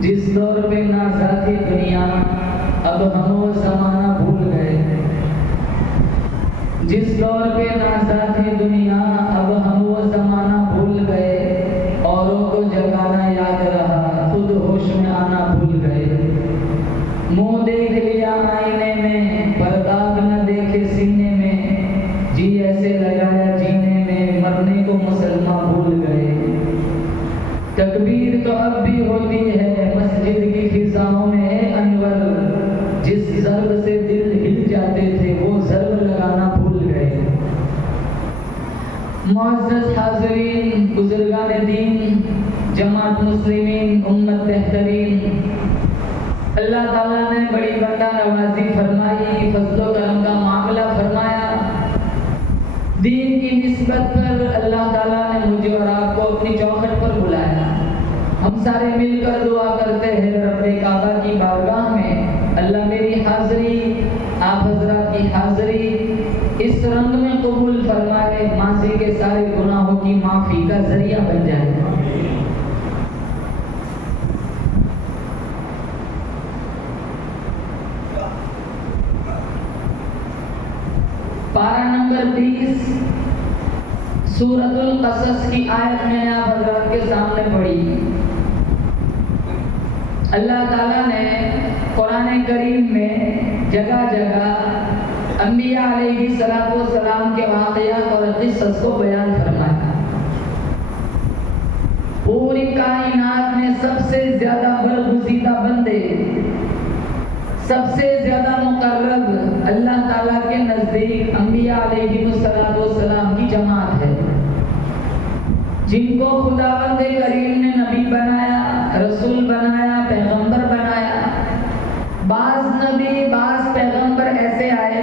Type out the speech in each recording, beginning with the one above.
जिस दौर पे नाज़ा थी दुनिया, अब हम वो ज़माना भूल गए। जिस दौर पे नाज़ा थी दुनिया, अब हम वो ज़माना भूल गए। औरों को जगाना याद रहा, खुद होश में आना भूल गए। मुँह देख लिया आईने में, पर दाग न देखे सीने में। जी ऐसे लगाया जीने में, मरने को मुसलमान भूल गए। तकबीर तो अब भी होती है मस्जिद की फिजाओं में है अनवर। जिस ज़र्ब से दिल हिल जाते थे, वो ज़र्ब लगाना भूल गए। मुअज़्ज़ज़ हाज़रीन, बुज़ुर्गान दीन, जमात मुस्लिमीन, उम्मत बेहतरीन, अल्लाह ताला ने बड़ी बंदा नवाजी फरमाई, फज़्ल करम का मामला फरमाया। दीन की निस्बत पर अल्लाह ताला ने मुझे और आपको अपनी चौखट पर बुलाया। हम सारे मिलकर दुआ करते हैं रब्बे काबा की बारगाह में, अल्लाह मेरी हाज़री, आप हज़रात की हाज़री इस रंग में कबूल फरमाए, माज़ी के सारे गुनाहों की माफ़ सूरतुल कसस की आयत मैंने आप हजरत के सामने पढ़ी। अल्लाह ताला ने कुरान करीम में जगह जगह अंबिया अलैहिस्सलाम के वाक़यात और क़िस्सस को बयान फरमाया। पूरी कायनात में सबसे ज्यादा बरगुज़ीदा बंदे, सबसे ज्यादा मुकर्रब अल्लाह ताला के नजदीक अंबिया अलैहिस्सलाम की जमात है, जिनको खुदावंद करीम ने नबी बनाया, रसूल बनाया, पैगंबर बनाया। बाज नबी, बाज पैगंबर ऐसे आए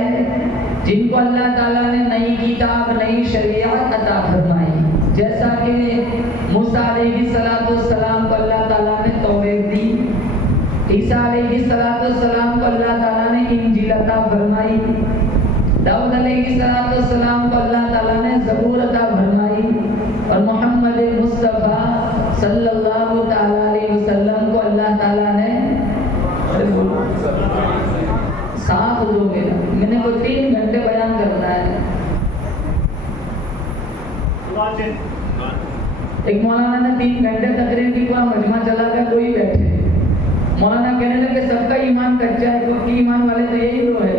जिनको अल्लाह ताला ने नई किताब, नई शरीयत अता फरमाई। जैसा कि मूसा अलैहिस्सलाम को अल्लाह ताला ने तौरात दी, ईसा अलैहिस्सलाम को अल्लाह ताला ने इंजील अता फरमाई, दाऊद अलैहिस्सलाम को अल्लाह ताला ने ज़बूर अता फरमाई, और मोहम्मद मुस्तफ़ा सल्लल्लाहु ताला अलैहि वसल्लम को अल्लाह ताला ने साथ दो मेरा, मैंने वो 3 घंटे बयान करना है। एक मौलाना ने 3 घंटे तकरीर की, पूरा मजमा चला कर दो ही बैठे। मौलाना कहने लगे सबका ईमान कच्चा है, पक्के ईमान वाले तो यही दो है।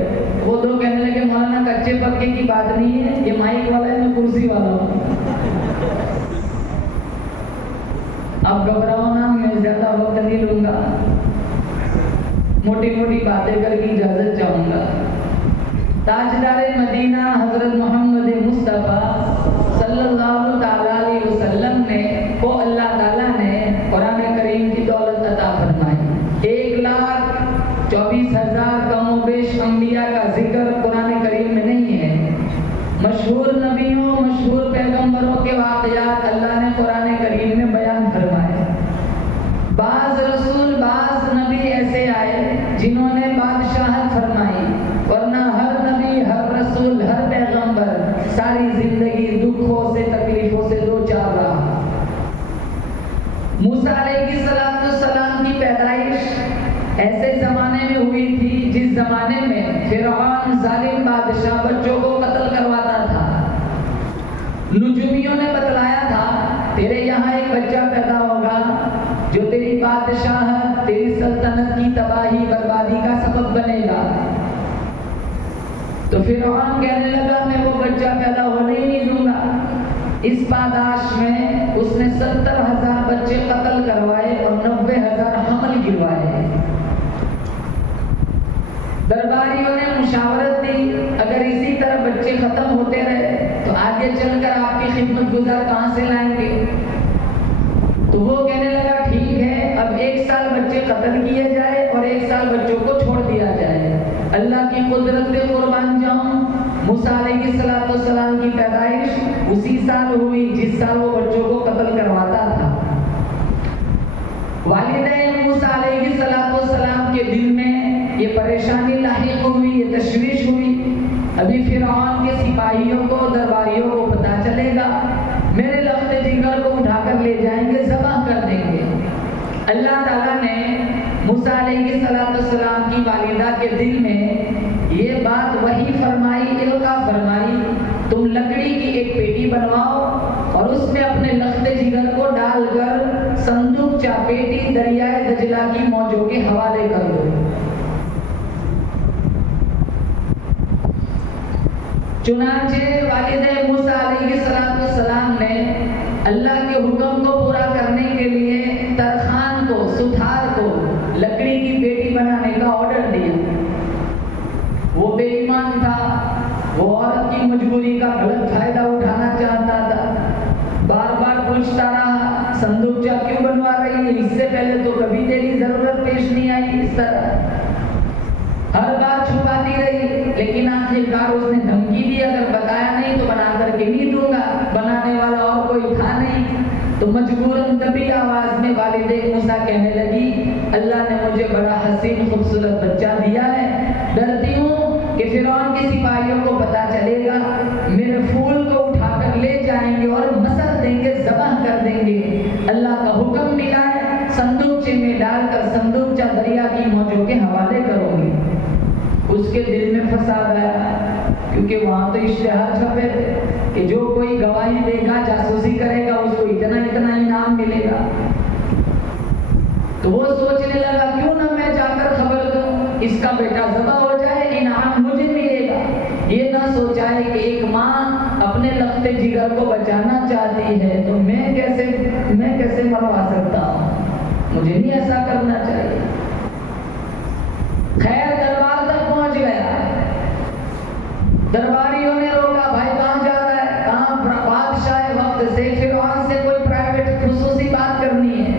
वो 2 कहने लगे मौलाना कच्चे पक्के की बात नहीं है, ये माइक वाला है, मैं कुर्सी वाला हूँ। अब घबराओ ना, मैं ज्यादा वक्त नहीं लूंगा, मोटी मोटी बातें करके इजाजत चाहूंगा। ताजदारे मदीना हजरत मोहम्मद मुस्तफ़ा सल्लल्लाहु ताला अलैहि वसल्लम ने को अल्लाह ताला ने कुरान करीम की दौलत अता फरमाई। 1,24,000 कमोबेश अंबिया का जिक्र कुरान करीम में नहीं है। मशहूर नबियों, मशहूर पैगंबरों के वाक़यात अल्लाह ने कुरान करीम में बयान फरमाए। बाज रसूल, बाज नबी ऐसे आए जिन्होंने बादशाहत फरमाई, वरना हर नबी, हर रसूल, हर पैगंबर सारी जिंदगी दुखों से, तकलीफों से दो चार रहा। मूसा अलैहिस्सलाम की पैदाइश ऐसे जमाने में हुई थी जिस जमाने में फिरौन जालिम बादशाह बच्चों को कत्ल करवाता था। नुजुमियों ने बतलाया था तेरे यहाँ एक बच्चा पैदा होगा जो तेरी बादशाहत, तेरी सल्तनत की तबाही बर्बादी का सबब बनेगा। तो फिरौन कहने लगा मैं वो बच्चा पैदा होने ही नहीं दूंगा। इस पादाश में उसने 70,000 बच्चे कत्ल करवाए और 90,000 हमल गिरवाए। दरबारियों ने मुशावरत दी, अगर इसी तरह बच्चे खत्म होते रहे तो आगे चलकर आपकी खिदमत गुजार कहां से लाएंगे। तो वो कहने लगा ठीक है, अब 1 साल बच्चे कत्ल किए जाए और 1 साल बच्चों को छोड़ दिया जाए। अल्लाह की कुदरत पे कुर्बान जाऊं, मूसा अलैहिस्सलाम की पैदाइश उसी साल हुई जिस साल वो बच्चों को कत्ल करवाता था। वालिदैन मूसा अलैहिस्सलाम के दिल में ये परेशानी लाहिक हुई, ये तशवीश हुई। अभी फिरौन के सिपाहियों को, दरबारियों को पता चलेगा, मेरे लफ्ते जिगर को उठाकर ले जाएंगे, ज़बह कर देंगे। अल्लाह ताला ने मूसा अलैहिस्सलाम की वालिदा के दिल में ये बात वही फरमाई, इल्का फरमाई, तुम लकड़ी की एक पेटी बनवाओ और उसमें अपने लख्ते जिगर को डालकर संदूक पेटी दरियाए दजला की मौजों के हवाले कर दो। चुनांचे वालिदे मूसा अलैहिस्सलाम ने अल्लाह के हुक्म को पूरा करने के लिए तरखान को, सुथार को लकड़ी की पेटी बनाने का ऑर्डर दिया। वो बेईमान था, वो औरत की मजबूरी का गलत फायदा उठाना चाहता था। बार बार पूछता रहा संदूकचा क्यों बनवा रही है, इससे पहले तो कभी तेरी जरूरत पेश नहीं आई। इस तरह हर बार छुपाती रही, लेकिन आखिरकार उसने धमकी दी अगर बताया नहीं तो बना करके नहीं दूंगा। बनाने वाला और कोई था नहीं, तो मजबूरन दबी आवाज में वालिदे मूसा कहने लगी अल्लाह ने मुझे बड़ा हसीन खूबसूरत बच्चा दिया है, डरती हूँ कि फिरौन के सिपाहियों को पता चलेगा, मेरे फूल को उठाकर ले जाएंगे और मसल देंगे, ज़बह कर देंगे। अल्लाह का हुक्म मिला है संदूकचे में डालकर संदूकचा दरिया की मौजों के हवाले करोगे। उसके दिल में फसाद आया, क्योंकि वहां तो इश्तेहार छपे थे कि जो कोई गवाही देगा, जासूसी करेगा, उसको इतना इतना इनाम मिलेगा। तो वो सोचने लगा क्यों ना मैं जाकर खबर दूं, इसका बेटा ज़बा हो जाए, इनाम मुझे मिलेगा। ये ना सोचा है कि एक माँ अपने लफ्ते जिगर को बचाना चाहती है, तो मैं कैसे मरवा सकता हूँ, मुझे नहीं ऐसा करना चाहिए। खैर दरबार तक पहुंच गया। दरबारियों ने रोका, भाई कहाँ जा रहा है, कहाँ बादशाह वक्त से फिरौन से कोई प्राइवेट खुसूसी बात करनी है।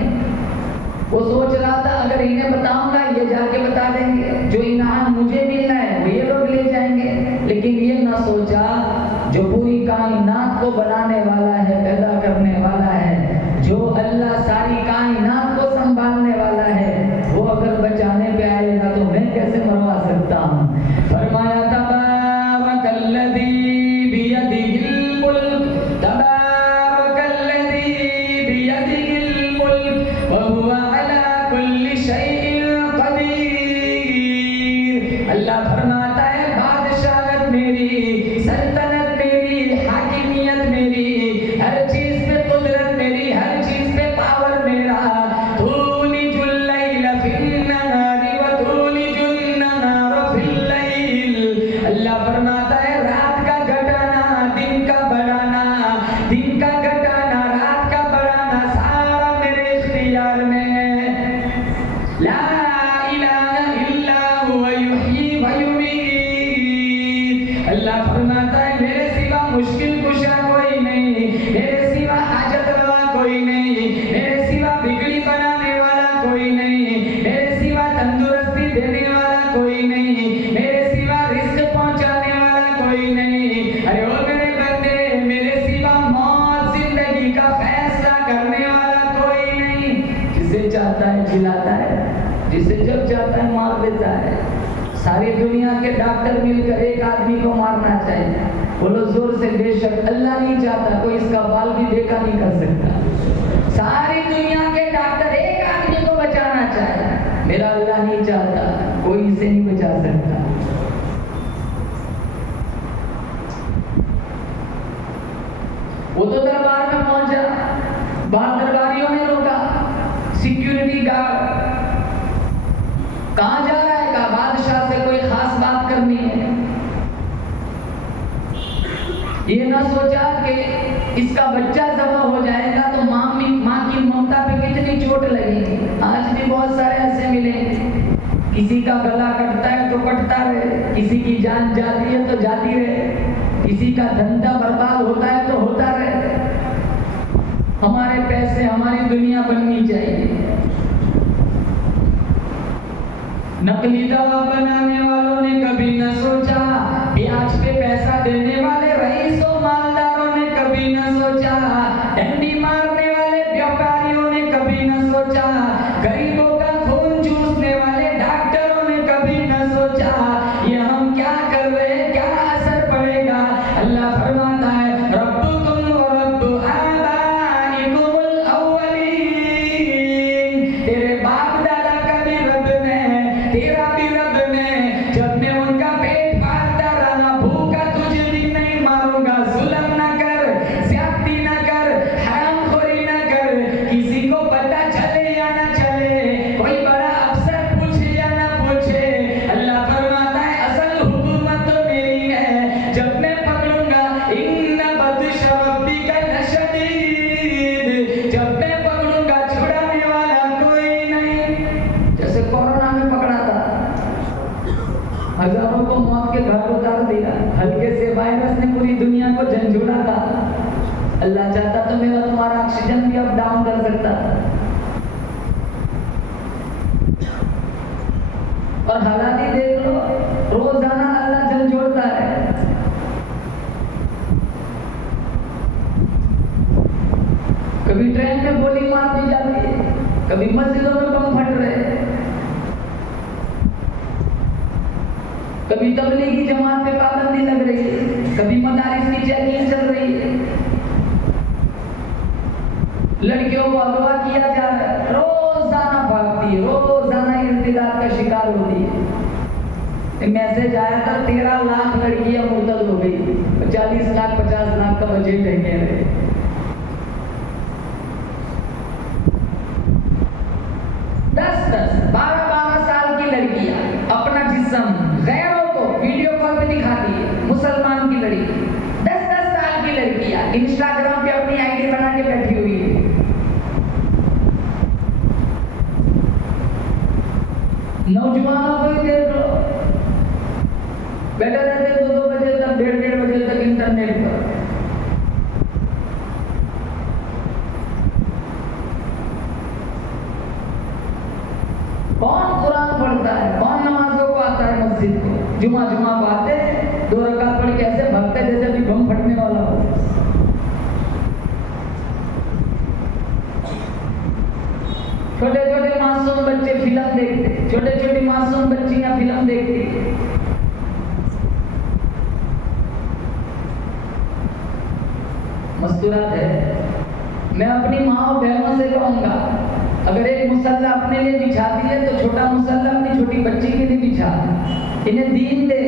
वो सोच रहा था अगर इन्हें बताऊंगा ये जाके बता देंगे, जो इनाम मुझे मिलना है वो ये लोग ले जाएंगे। लेकिन ये ना सोचा जो पूरी कायनात को बनाने वाला है, पैदा करने वाला है, जो अल्लाह सारी कायनात को संभालने वाला है, वो अगर बचाने पे आएगा तो मैं कैसे मरवा सकता हूँ। फरमाया तबारकल्लज़ी बियदिहिल मुल्क, तबारकल्लज़ी बियदिहिल मुल्क व हुवा अला कुल्ली शैइन क़दीर। अल्लाह फरमाता है बादशाहत मेरी, सल्तनत मेरी, हाकिमियत मेरी, हर चीज पे कुदरत मेरी, हर चीज पे पावर मेरा। तूलिजुल लैल फिन्नहारी व तूलिजुन नहार फिल्लैल। अल्लाह फरमाता है रात का घटाना, दिन का बढ़ाना, दिन का घटाना, रात का बढ़ाना, सारा मेरे इख्तियार में है। ला इलाहा इल्ला हुवा युहयी व युमीत। अल्लाह फरमाता है मेरे सिवा मुश्किल कुशा कोई नहीं, मेरे सिवा हाजत रवा कोई नहीं, मेरे सिवा बिगड़ी बनाने वाला कोई नहीं, मेरे सिवा तंदुरुस्ती देने वाला कोई नहीं, मेरे सिवा रिस्क पहुंचाने वाला कोई नहीं। अरे ओ मेरे बंदे, मेरे सिवा मौत जिंदगी का फैसला करने वाला कोई नहीं। जिसे चाहता है जिलाता है, जिसे जब चाहता है मार देता है। सारी दुनिया के डॉक्टर मिलकर एक आदमी को मारना चाहिए, बोलो जोर से बेशक अल्लाह नहीं चाहता, कोई इसका बाल भी देखा नहीं कर सकता। सारी दुनिया के डॉक्टर एक आदमी को बचाना चाहे, मेरा अल्लाह नहीं चाहता, कोई इसे नहीं बचा सकता। वो तो दरबार में पहुंचा, बाहर दरबारियों ने रोका, सिक्योरिटी गार्ड कहाँ जा रहा है, कहा बादशाह से कोई खास बात करनी है। ये ना सोचा कि इसका बच्चा ज़बा हो जाएगा तो माँ की ममता पे कितनी चोट लगेगी। आज भी बहुत सारे ऐसे मिलेंगे, किसी का गला कटता है तो कटता रहे, किसी की जान जाती है तो जाती रहे, किसी का धंधा बर्बाद होता है तो होता रहे। हमारे पैसे, हमारी दुनिया बननी चाहिए। नकली दवा बनाने वालों ने कभी न सोचा, ब्याज पे पैसा देने वाले रईसों मालदारों ने कभी न सोचा, डंडी मारने वाले व्यापारियों ने कभी न सोचा, गरीबों का खून चूसने वाले डॉक्टरों ने कभी न सोचा ये हम क्या कर रहे हैं, क्या असर पड़ेगा। अल्लाह फरमाता है रब्बुकुम व रब्बु आबाइकुमुल अव्वलीन। तेरे बाप दादा का भी रब ने, तेरा भी रब ने, जब मैं उनका पेट पालता रहा, भूखा तुझे भी नहीं मारूंगा, जुल्म ना कर, ज्यादती ना कर, हरामखोरी ना कर, किसी को पता चले या ना चले, कोई बड़ा अफसर पूछे या ना पूछे। अल्लाह फरमाता है असल हुकूमत तो मेरी है, जब मैं पकड़ूंगा इन्ना बत्श रब्बिका लशदीद, जब मैं पकड़ूंगा छुड़ाने वाला कोई नहीं। जैसे कोरोना में पकड़ा था, हजारों को मौत के घाट उतार दिया, हल्के से वायरस ने पूरी दुनिया को झंझोड़ा था। अल्लाह चाहता तो मेरा तुम्हारा ऑक्सीजन भी अप डाउन कर सकता था। और हालात ही देख लो, रोजाना अल्लाह झंझोड़ता है। कभी ट्रेन में गोली मार दी जाती है, कभी मस्जिदों में बम फट रहे, कभी तबलीगी जमात पे पाबंदी लग रही है, कभी मदारिस की चेकिंग चल रही है, लड़कियों को अगवा किया जा रहा है, रोजाना भागती है, रोजाना इर्तिदाद का शिकार होती है। मैसेज आया था 13 लाख लड़कियां मुर्तद हो गई, 40 लाख 50 लाख का बजट है कह रहे। 10-10 12-12 साल की लड़कियां अपना जिस्म गैरों को वीडियो कॉल पे दिखाती है, मुसलमान की लड़की 10-10 साल की लड़कियां इंस्टाग्राम पे अपनी आईडी बना के बैठी हुई है। नौजवानों को ही देख लो, बैठे रहते 2-2 बजे तक, 1:30 बजे तक इंटरनेट पर। कौन कुरान पढ़ता है, कौन नमाजों को आता है मस्जिद को, जुमा को आते हैं 2 रकात पढ़ के ऐसे भागते जैसे भी बम फटने वाला हो। छोटे छोटे मासूम बच्चे फिल्म देखते, छोटे छोटी मासूम बच्चियां फिल्म देखती। मस्तूरात है। मैं अपनी माँ और बहनों से कहूंगा, अगर एक मुसल्ला अपने लिए बिछाती है तो छोटा मुसल्ला अपनी छोटी बच्ची के लिए बिछा, इन्हें दीन दे।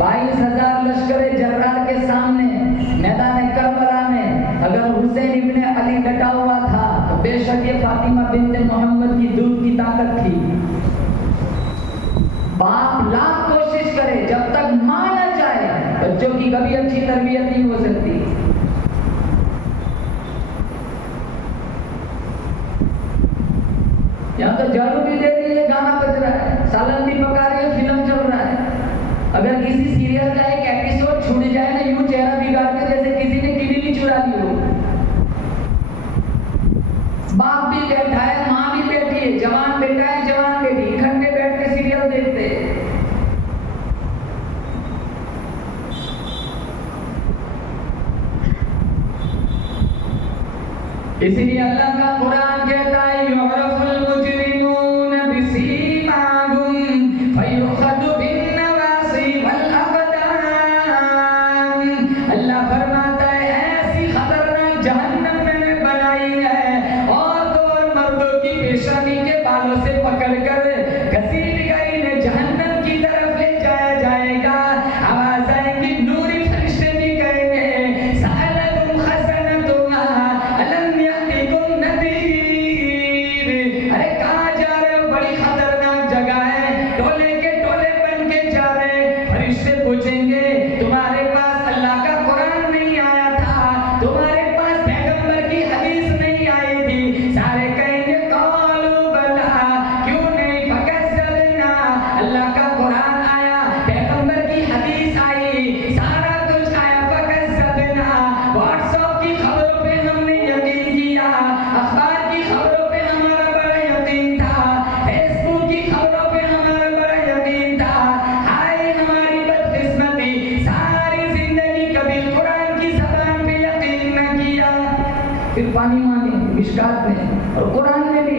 22,000 लश्कर जर्रार के सामने मैदान करबला में अगर हुसैन इब्ने अली डटा हुआ था तो बेशक ये फातिमा बिन्ते मोहम्मद की दूध की ताकत थी। बाप लाख कोशिश करे, जब तक मां न जाए बच्चों की कभी अच्छी तरबियत नहीं हो सकती। यहाँ तो झाड़ू भी दे रही है, गाना बज रहा है, सालन भी पका रही है, फिल्म चल रहा है। अगर किसी सीरियल का एक एपिसोड छूट जाए ना, यूं चेहरा बिगाड़ के जैसे किसी ने किडनी चुरा ली हो। बाप भी बैठा है, माँ भी बैठी है, जवान बेटा है, जवान बेटी इकट्ठे बैठ के सीरियल देखते हैं। इसलिए अल्लाह का कुरान कहता है युरफुल मुजरिमून बिसीमाहुम फयुखदु बिन्नवासी वल अक़दाम। अल्लाह फरमाता है ऐसी खतरनाक जहन्नम मैंने बनाई है, औरतों और मर्दों की पेशानी के बालों से पकड़कर घसीट कर इन्हें जहन्नम की तरफ ले जाया जाएगा। आवाज आएगी, नूरी फरिश्ते भी कहेंगे सअलकुम खज़नतुहा अलम यअतिकुम नज़ीर। अरे कहाँ जा रहे हो, बड़ी खतरनाक जगह है, टोले के टोले बन के जा रहे। फरिश्ते पूछेंगे तुम्हारे पास अल्लाह का कुरान नहीं आया था, तुम्हारे पास पैगंबर की हदीस नहीं आई थी। सारे कहेंगे क़ालू बला, क्यों नहीं, फकज़्ज़बना। अल्लाह का कुरान आया, पैगंबर की हदीस आई, सारा कुछ आया, फकज़्ज़बना। व्हाट्सएप की खबरों पे हमने यकीन किया, अखबार की खबरों पे हमारा बड़ा यकीन था, फेसबुक की खबरों पे हमारा बड़ा यकीन था। हाय हमारी बदकिस्मती, सारी जिंदगी कभी कुरान की ज़बान पे यकीन न किया। फिर पानी मांगे मिशकात में और कुरान में भी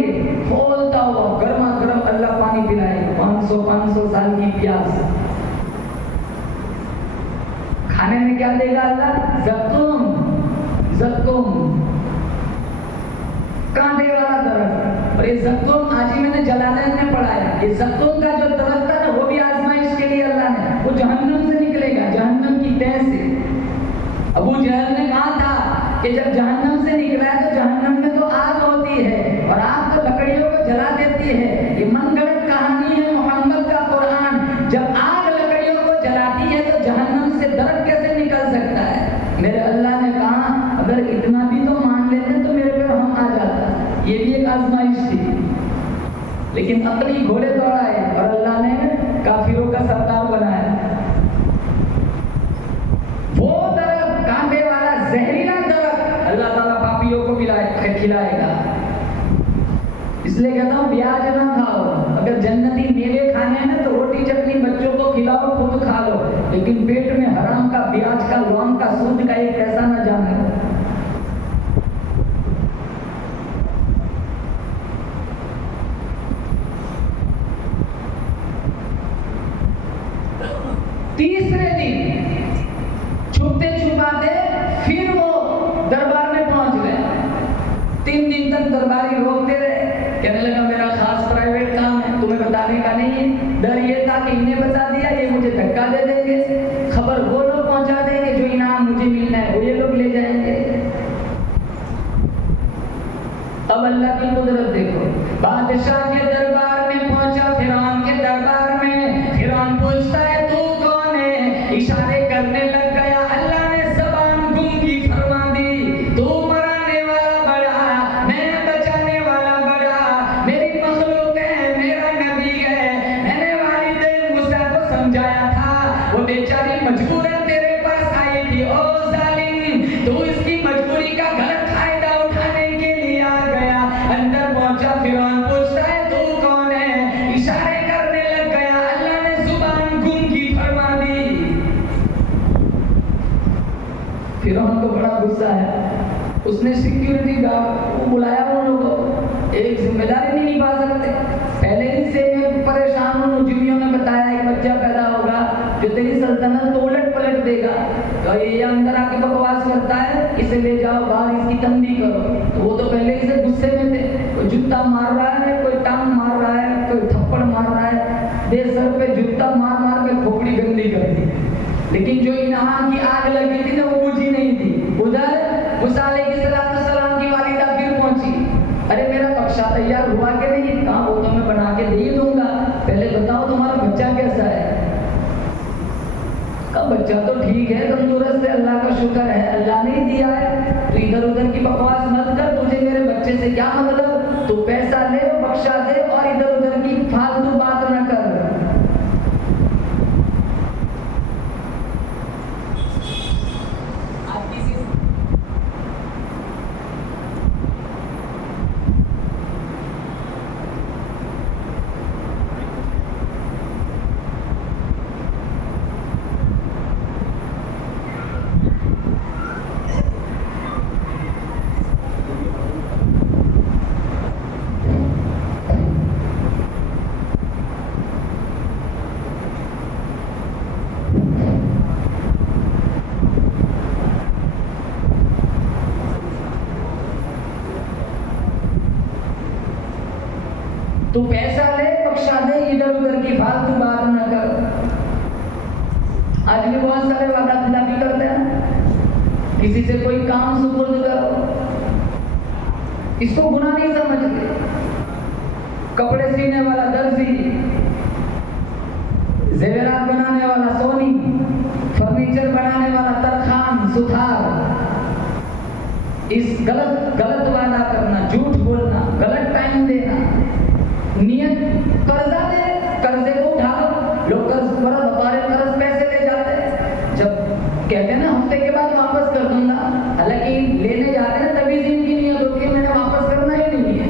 खोलता हुआ गर्मा गर्म अल्लाह पानी पिलाए। 500 साल की प्यास, खाने में क्या देगा अल्लाह? ज़क्कुम, कांटे वाला दरख्त। और ये ज़क्कुम आज ही मैंने जलालैन में पढ़ाया, ये ज़क्कुम का जो दरख्त था ना, वो भी आजमाइश के लिए अल्लाह ने, वो जहन्नम से निकलेगा, जहन्नम की तह से। अबू जहल ने कहा था कि जब जहन्नम से निकला है तो जहन्नम में तो आग होती है और आग तो लकड़ियों को जला देती है। ये मनगढ़ंत कहानी है मोहम्मद का कुरान। जब आग लकड़ियों को जलाती है तो जहन्नम से दरख्त कैसे निकल सकता है? मेरे अल्लाह ने कहा अगर इतना भी तो मान लेते तो मेरे पे हम आ जाता। ये भी एक आजमाइश थी, लेकिन अपनी घोड़े दौड़ाए और अल्लाह ने काफिरों का सरदार बनाया। वो दरख्त, कांटे वाला जहरीला दरख्त, अल्लाह ताला पापियों को खिलाएगा। इसलिए कहता हूँ ब्याज ना खाओ। अगर जन्नती मेवे खाने हैं ना तो रोटी चटनी बच्चों को खिलाओ, खुद खा लो, लेकिन पेट में हराम का, ब्याज का, लोन का, सूद का एक पैसा न जाने। तीसरे दिन छुपते छुपाते फिर वो दरबार में पहुंच गए। 3 दिन तक दरबारी रोकते रहे, कहने लगा मेरा खास प्राइवेट काम है, तुम्हें बताने का नहीं है। डर ये था कि इन्हें बता दिया ये मुझे धक्का दे देंगे, खबर वो लोग पहुंचा देंगे जो इनाम मुझे मिलना है वो ये लोग ले जाएंगे। अब अल्लाह की कुदरत देखो, बादशाह के दरबार में पहुंचा, फिरौन के दरबार में। फिरौन पूछता है तू कौन है, इशारे करने लग गया। अल्लाह ने ज़बान गूंगी फरमा दी, तू मराने वाला बड़ा, मैं बचाने वाला बड़ा, मेरी मखलूक है, मेरा नबी है। मैंने वालिद मूसा को समझाया था, वो बेचारी मजबूरन तेरे पास आई थी। ओ जालिम, तू इसकी मजबूरी का गलत फायदा उठाने के लिए आ गया। अंदर पहुंचा, फिरौन पूछता है तू कौन है, इशारे करने लग गया। अल्लाह ने जुबान गूंगी फरमा दी। फिरौन को बड़ा गुस्सा है, उसने सिक्योरिटी गार्ड को बुलाया। उन लोगों को एक जिम्मेदारी नहीं निभा सकते, पहले ही से मैं परेशान हूँ। जुमियों ने बताया एक बच्चा पैदा होगा जो तेरी सल्तनत को उलट पलट देगा, तो ये अंदर आके बकवास करता है, इसे ले जाओ बाहर, इसकी तंबी करो। तो वो तो पहले ही से गुस्से में थे, कोई जूता मार रहा है, कोई टांग मार रहा है, कोई थप्पड़ मार रहा है, दे सर पे जूता मार मार के खोपड़ी गंदी कर दी। लेकिन जो इनाम की आग लगी थी ना वो बुझी नहीं थी। उधर मूसा अलैहिस्सलाम की वालिदा फिर पहुंची, अरे मेरा बख्शा तैयार हुआ कि नहीं? कहा वो तो मैं बना के दे दूंगा, पहले बताओ तुम्हारा बच्चा कैसा है? का बच्चा तो ठीक है, तंदुरुस्त है, अल्लाह का शुक्र है, अल्लाह ने दिया है। तो इधर उधर की बकवास मत कर, तुझे मेरे बच्चे से क्या मतलब? तू पैसा ले और बख्शा दे और इधर उधर की फालतू बात न कर। तू पैसा ले बख्शा दे, इधर उधर की फालतू बात न कर। आज भी बहुत सारे वादा खिलाफी करते हैं, किसी से कोई काम सुपुर्द करो, इसको गुनाह नहीं समझते। कपड़े सीने वाला दर्जी, जेवरात बनाने वाला सोनी, फर्नीचर बनाने वाला तरखान सुथार, इस गलत वादा करना, झूठ बोलना, गलत टाइम देना, नियत कर्जा दे, कर्जे को उठा लो। लोग कर्ज पैसे ले जाते हैं, जब कहते हैं ना हफ्ते के बाद वापस कर दूंगा, हालांकि लेने जाते हैं तभी से इनकी नियत होती है मैंने वापस करना ही नहीं है।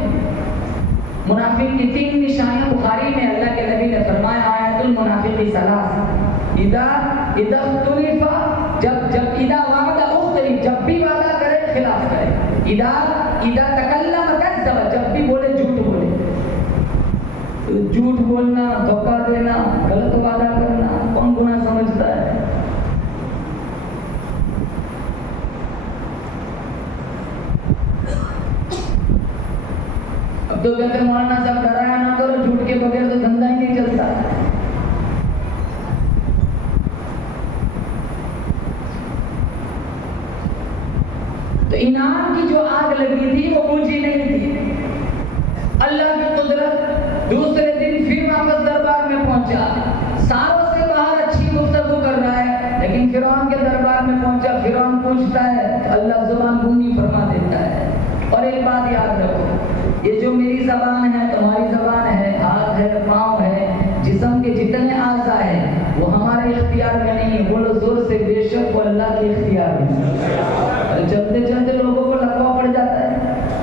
मुनाफिक की 3 निशानियां बुखारी में अल्लाह के नबी ने फरमाया, आयतुल मुनाफिकी सलास, इदा तुलिफा, जब इदा वादा उख्तलिफ, जब भी वादा करे खिलाफ करे, इदा तकल्लम कज़्ज़ब, जब भी बोले झूठ बोले। झूठ बोलना, धोखा देना, गलत वादा करना कौन गुनाह समझता है? अब तो कहते मौलाना साहब डराया ना करो, झूठ के बगैर तो धंधा ही नहीं चलता। तो इनाम की जो आग लगी थी वो बुझी नहीं थी। अल्लाह की कुदरत, दूसरे दिन फिर वापस दरबार में पहुंचा, सारों से बाहर अच्छी गुफ्तगू कर रहा है, लेकिन फिरौन के दरबार में पहुंचा। फिरौन पूछता है, अल्लाह जुबान गूंगी फरमा देता है। और एक बात याद रखो, ये जो मेरी जबान है, तुम्हारी जबान है, हाथ है, पाँव है, जिस्म के जितने आज़ा है वो हमारे इख्तियार में नहीं है। बोलो जोर से, बेशक वो अल्लाह के इख्तियार में। चलते चलते लोगों को लकवा पड़ जाता है।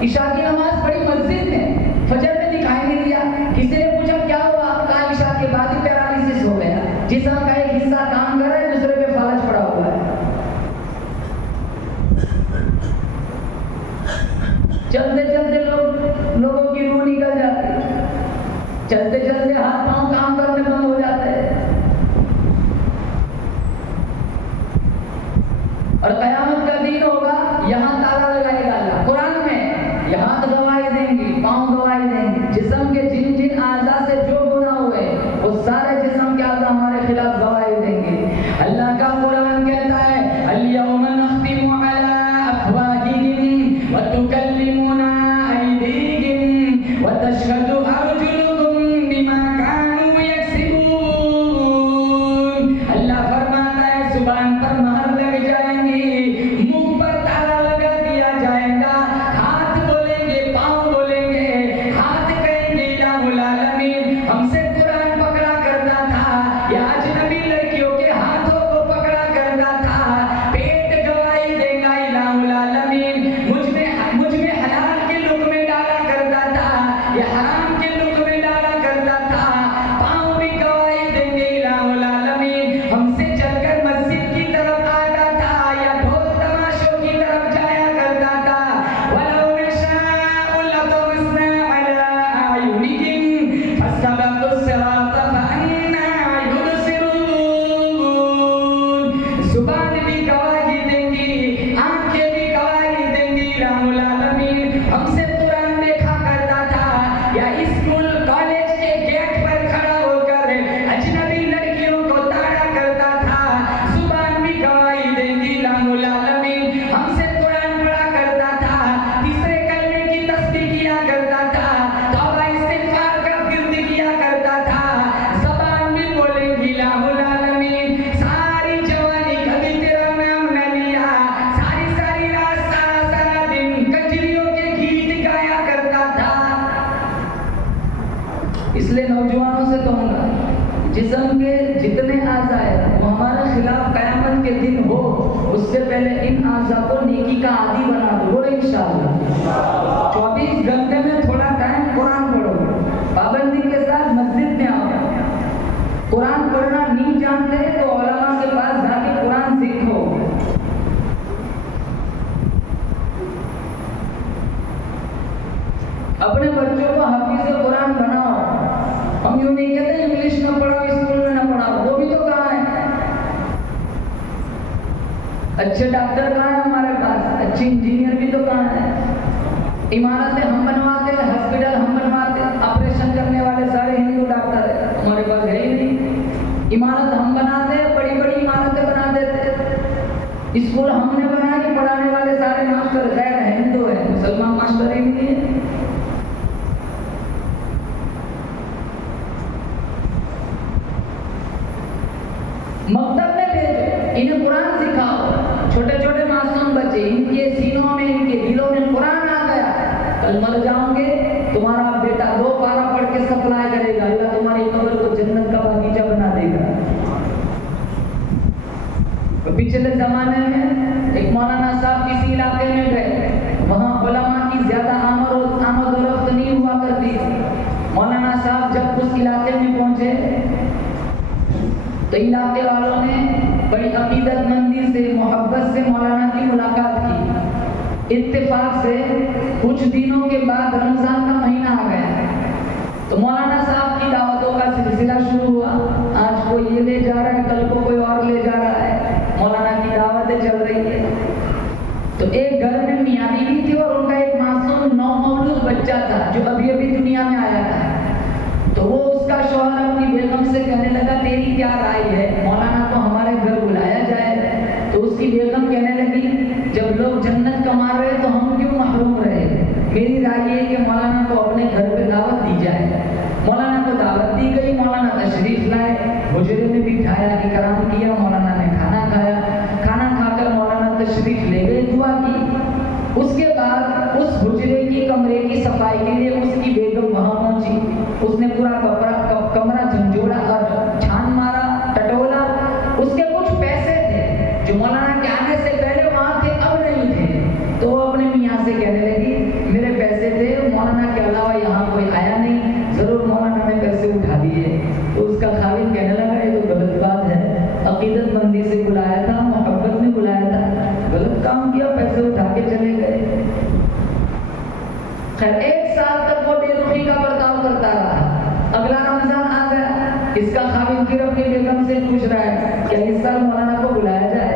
इशा की नमाज पढ़ी मस्जिद में, फजर में दिखाई नहीं दिया। किसी ने पूछा क्या हुआ? कहा इशा के बाद ही पैरालिसिस हो गया, जिस्म का एक हिस्सा काम कर रहा है, दूसरे पे फालज पड़ा हुआ है। चलते चलते लोगों की रूह निकल जाती है, चलते चलते हाथ पांव काम करने बंद हो जाते हैं। और कयामत का दिन होगा, यहाँ ताला लगाएगा अल्लाह। कुरान में यहाँ तो गवाही देंगी, पांव गवाही देंगे, जिस्म के जिन जिन आज़ा से जो गुनाह हुए वो सारे आलमीन मुझ में हलाल के लुक़्मे डाला करता था या हराम के लुक़्मे डाला करता था। पाँव भी गवाही देंगे इलाहुल आलमीन। हमसे चलकर मस्जिद की तरफ आता था या ढोल तमाशों की तरफ जाया करता था। वलौ नशाअ लतमस्ना अला अयुनिहिम फस्तबक़ु सिरात फअन्ना युबसिरून। ज़ुबान भी गवाही देंगी, आंखें भी गवाही देंगी इलाहुल आलमीन। हमसे कुरान देखा करता था या स्कूल कॉलेज के गेट पर खड़ा होकर अजनबी लड़कियों को ताड़ा करता था। ज़ुबान भी गवाही देंगी इलाहुल आलमीन। हमसे कुरान पढ़ा करता था, तीसरे कलमे की तस्बीह किया करता था, तौबा इस्तिग़फ़ार का विर्द किया करता था। ज़बान भी बोलेगी इलाहुल आलमीन। सारी जवानी कभी तेरा नाम न लिया, सारी रात सारा दिन कजरियों के गीत गाया करता था। इसलिए नौजवानों से कहूँगा, जिस्म के जितने आज़ा है वो हमारे खिलाफ क़यामत के दिन हो, उससे पहले इन आज़ा को नेकी का आदी बना दो। बोलो इंशाअल्लाह। 24 घंटे में थोड़ा टाइम कुरान पढ़ो, पाबंदी के साथ मस्जिद में आओ। कुरान पढ़ना नहीं जानते तो उलमा के पास जाके कुरान सीखो। अपने बच्चों को हाफिज़ कुरान बनाओ। हम यूँ नहीं कहते इंग्लिश में पढ़ाओ, स्कूल में ना पढ़ाओ, वो भी तो कहाँ है। अच्छे डॉक्टर कहाँ है हमारे पास, अच्छे इंजीनियर भी तो कहाँ है। इमारतें हम बनवाते हैं, हॉस्पिटल हम बनवाते हैं, ऑपरेशन करने वाले सारे हिंदू डॉक्टर है, हमारे पास है ही नहीं। इमारत हम बनाते हैं, बड़ी बड़ी इमारतें बना देते हैं। स्कूल हमने बनाया कि पढ़ाने वाले सारे मास्टर गैर हिंदू है, मुसलमान मास्टर ही नहीं है। मकतब में भेजो, इन्हें कुरान सिखाओ। छोटे छोटे मासूम बच्चे, इनके सीनों में, इनके दिलों में कुरान आ गया, कल मर जाओगे तुम्हारा बेटा 2 पारा पढ़ के सप्लाई करेगा, अल्लाह तुम्हारी कब्र को जन्नत का बगीचा बना देगा। तो पिछले जमाने में एक मौलाना साहब किसी इलाके में गए, वहाँ उलमा की ज्यादा आमद और रफ्त नहीं हुआ करती। मौलाना साहब जब उस इलाके में पहुंचे तो इलाके वालों ने बड़ी अकीदतमंदी से, मोहब्बत से मौलाना की मुलाकात की। इत्तेफाक से कुछ दिनों के बाद रमजान का महीना आ गया तो मौलाना साहब की दावतों का सिलसिला शुरू हुआ। आज कोई ये ले जा रहा है, कल को कोई और ले जा रहा है, मौलाना की दावतें चल रही है। तो एक घर में मियाँ बीवी थी और उनका एक मासूम नौमौलूद बच्चा था जो अभी अभी दुनिया में आया था। तो वो उसका शौहर अपनी बेगम से कहने लगा, तेरी क्या राय है, मौलाना को हमारे घर बुलाया जाए। तो उसकी बेगम कहने लगी, जब लोग जन्नत कमा रहे तो हम क्यों महरूम रहे। मेरी राय ये है कि मौलाना को अपने घर पे दावत दी जाए। मौलाना को दावत दी गई, मौलाना तशरीफ लाए, हुजरे में बिठाया, इकराम किया, मौलाना ने खाना खाया। खाना खाकर मौलाना तशरीफ ले गए, दुआ की। उसके बाद उस हुजरे की कमरे की सफाई के लिए उसकी बेगम वहां पहुंची। उसने पूरा कमरा झंझोड़ा और छान मारा, टटोला। उसके कुछ पैसे थे जो मौलाना के आने से पहले वहां थे, अब नहीं थे। तो वो अपने मियाँ से कहने लगी, मेरे पैसे थे, मौलाना के अलावा यहाँ कोई आया नहीं, जरूर मौलाना ने पैसे उठा लिए। तो उसका खाविद कहने लगा, ये तो गलत बात है, अकीदतमंदी से बुलाया था, मोहब्बत में बुलाया था, गलत काम किया, पैसे उठा के चले गए। खैर 1 साल तक वो बेरुखी का बर्ताव करता रहा। अगला रमजान आ गया, इसका खाविद फिर अपनी बेगम से पूछ रहा है, क्या इस साल मौलाना को बुलाया जाए।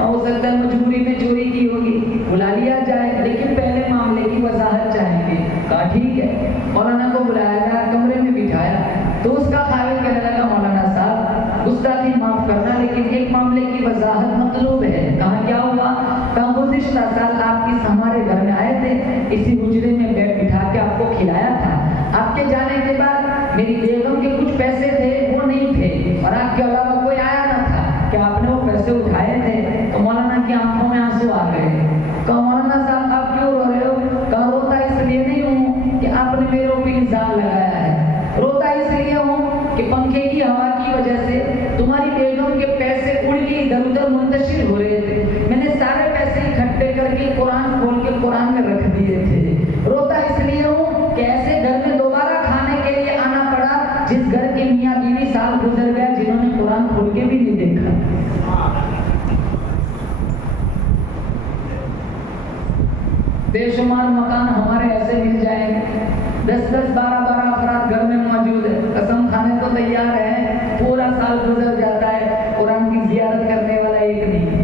हो सकता है मजबूरी में चोरी की होगी, बुला लिया जाए, लेकिन पहले मामले की वजाहत चाहेंगे। कहा ठीक है। मौलाना को बुलाया गया, कमरे में बिठाया। तो उसका खाविद कहने लगा, मौलाना साहब गुस्ताखी माफ करना, लेकिन एक मामले की वजाहत मतलूब है। कहा क्या हुआ। कहा गुज़िश्ता साल आप हमारे घर में आए थे, इसी हुजरे में बिठा के आपको खिलाया था। आपके जाने के बाद मेरी बेगम के कुछ पैसे थे, वो नहीं थे, और आपके अलावा कोई आया ना था। क्या आपने वो पैसे उठाए थे। तो मौलाना की आंखों में आंसू आ गए। कहा मौलाना साहब आप क्यों रो रहे हो। कहा रोता इसलिए नहीं हूँ कि आपने मेरे ऊपर इल्जाम लगाया है, रोता इसलिए हूँ कि पंखे की हवा की वजह से तुम्हारी बेगम के पैसे उड़ के इधर उधर मुंतशिर हो रहे थे। मैंने सारे पैसे इकट्ठे करके कुरान दिए थे। रोता इसलिए हूँ कि ऐसे घर में दोबारा खाने के लिए आना पड़ा जिस घर के मियाँ बीवी साल गुजर गया जिन्होंने कुरान खोल के भी नहीं देखा। बेशुमार मकान हमारे ऐसे मिल जाएंगे, 10-10, 12-12 अफराद घर में मौजूद है, कसम खाने को तैयार है, पूरा साल गुजर जाता है, कुरान की जियारत करने वाला एक नहीं।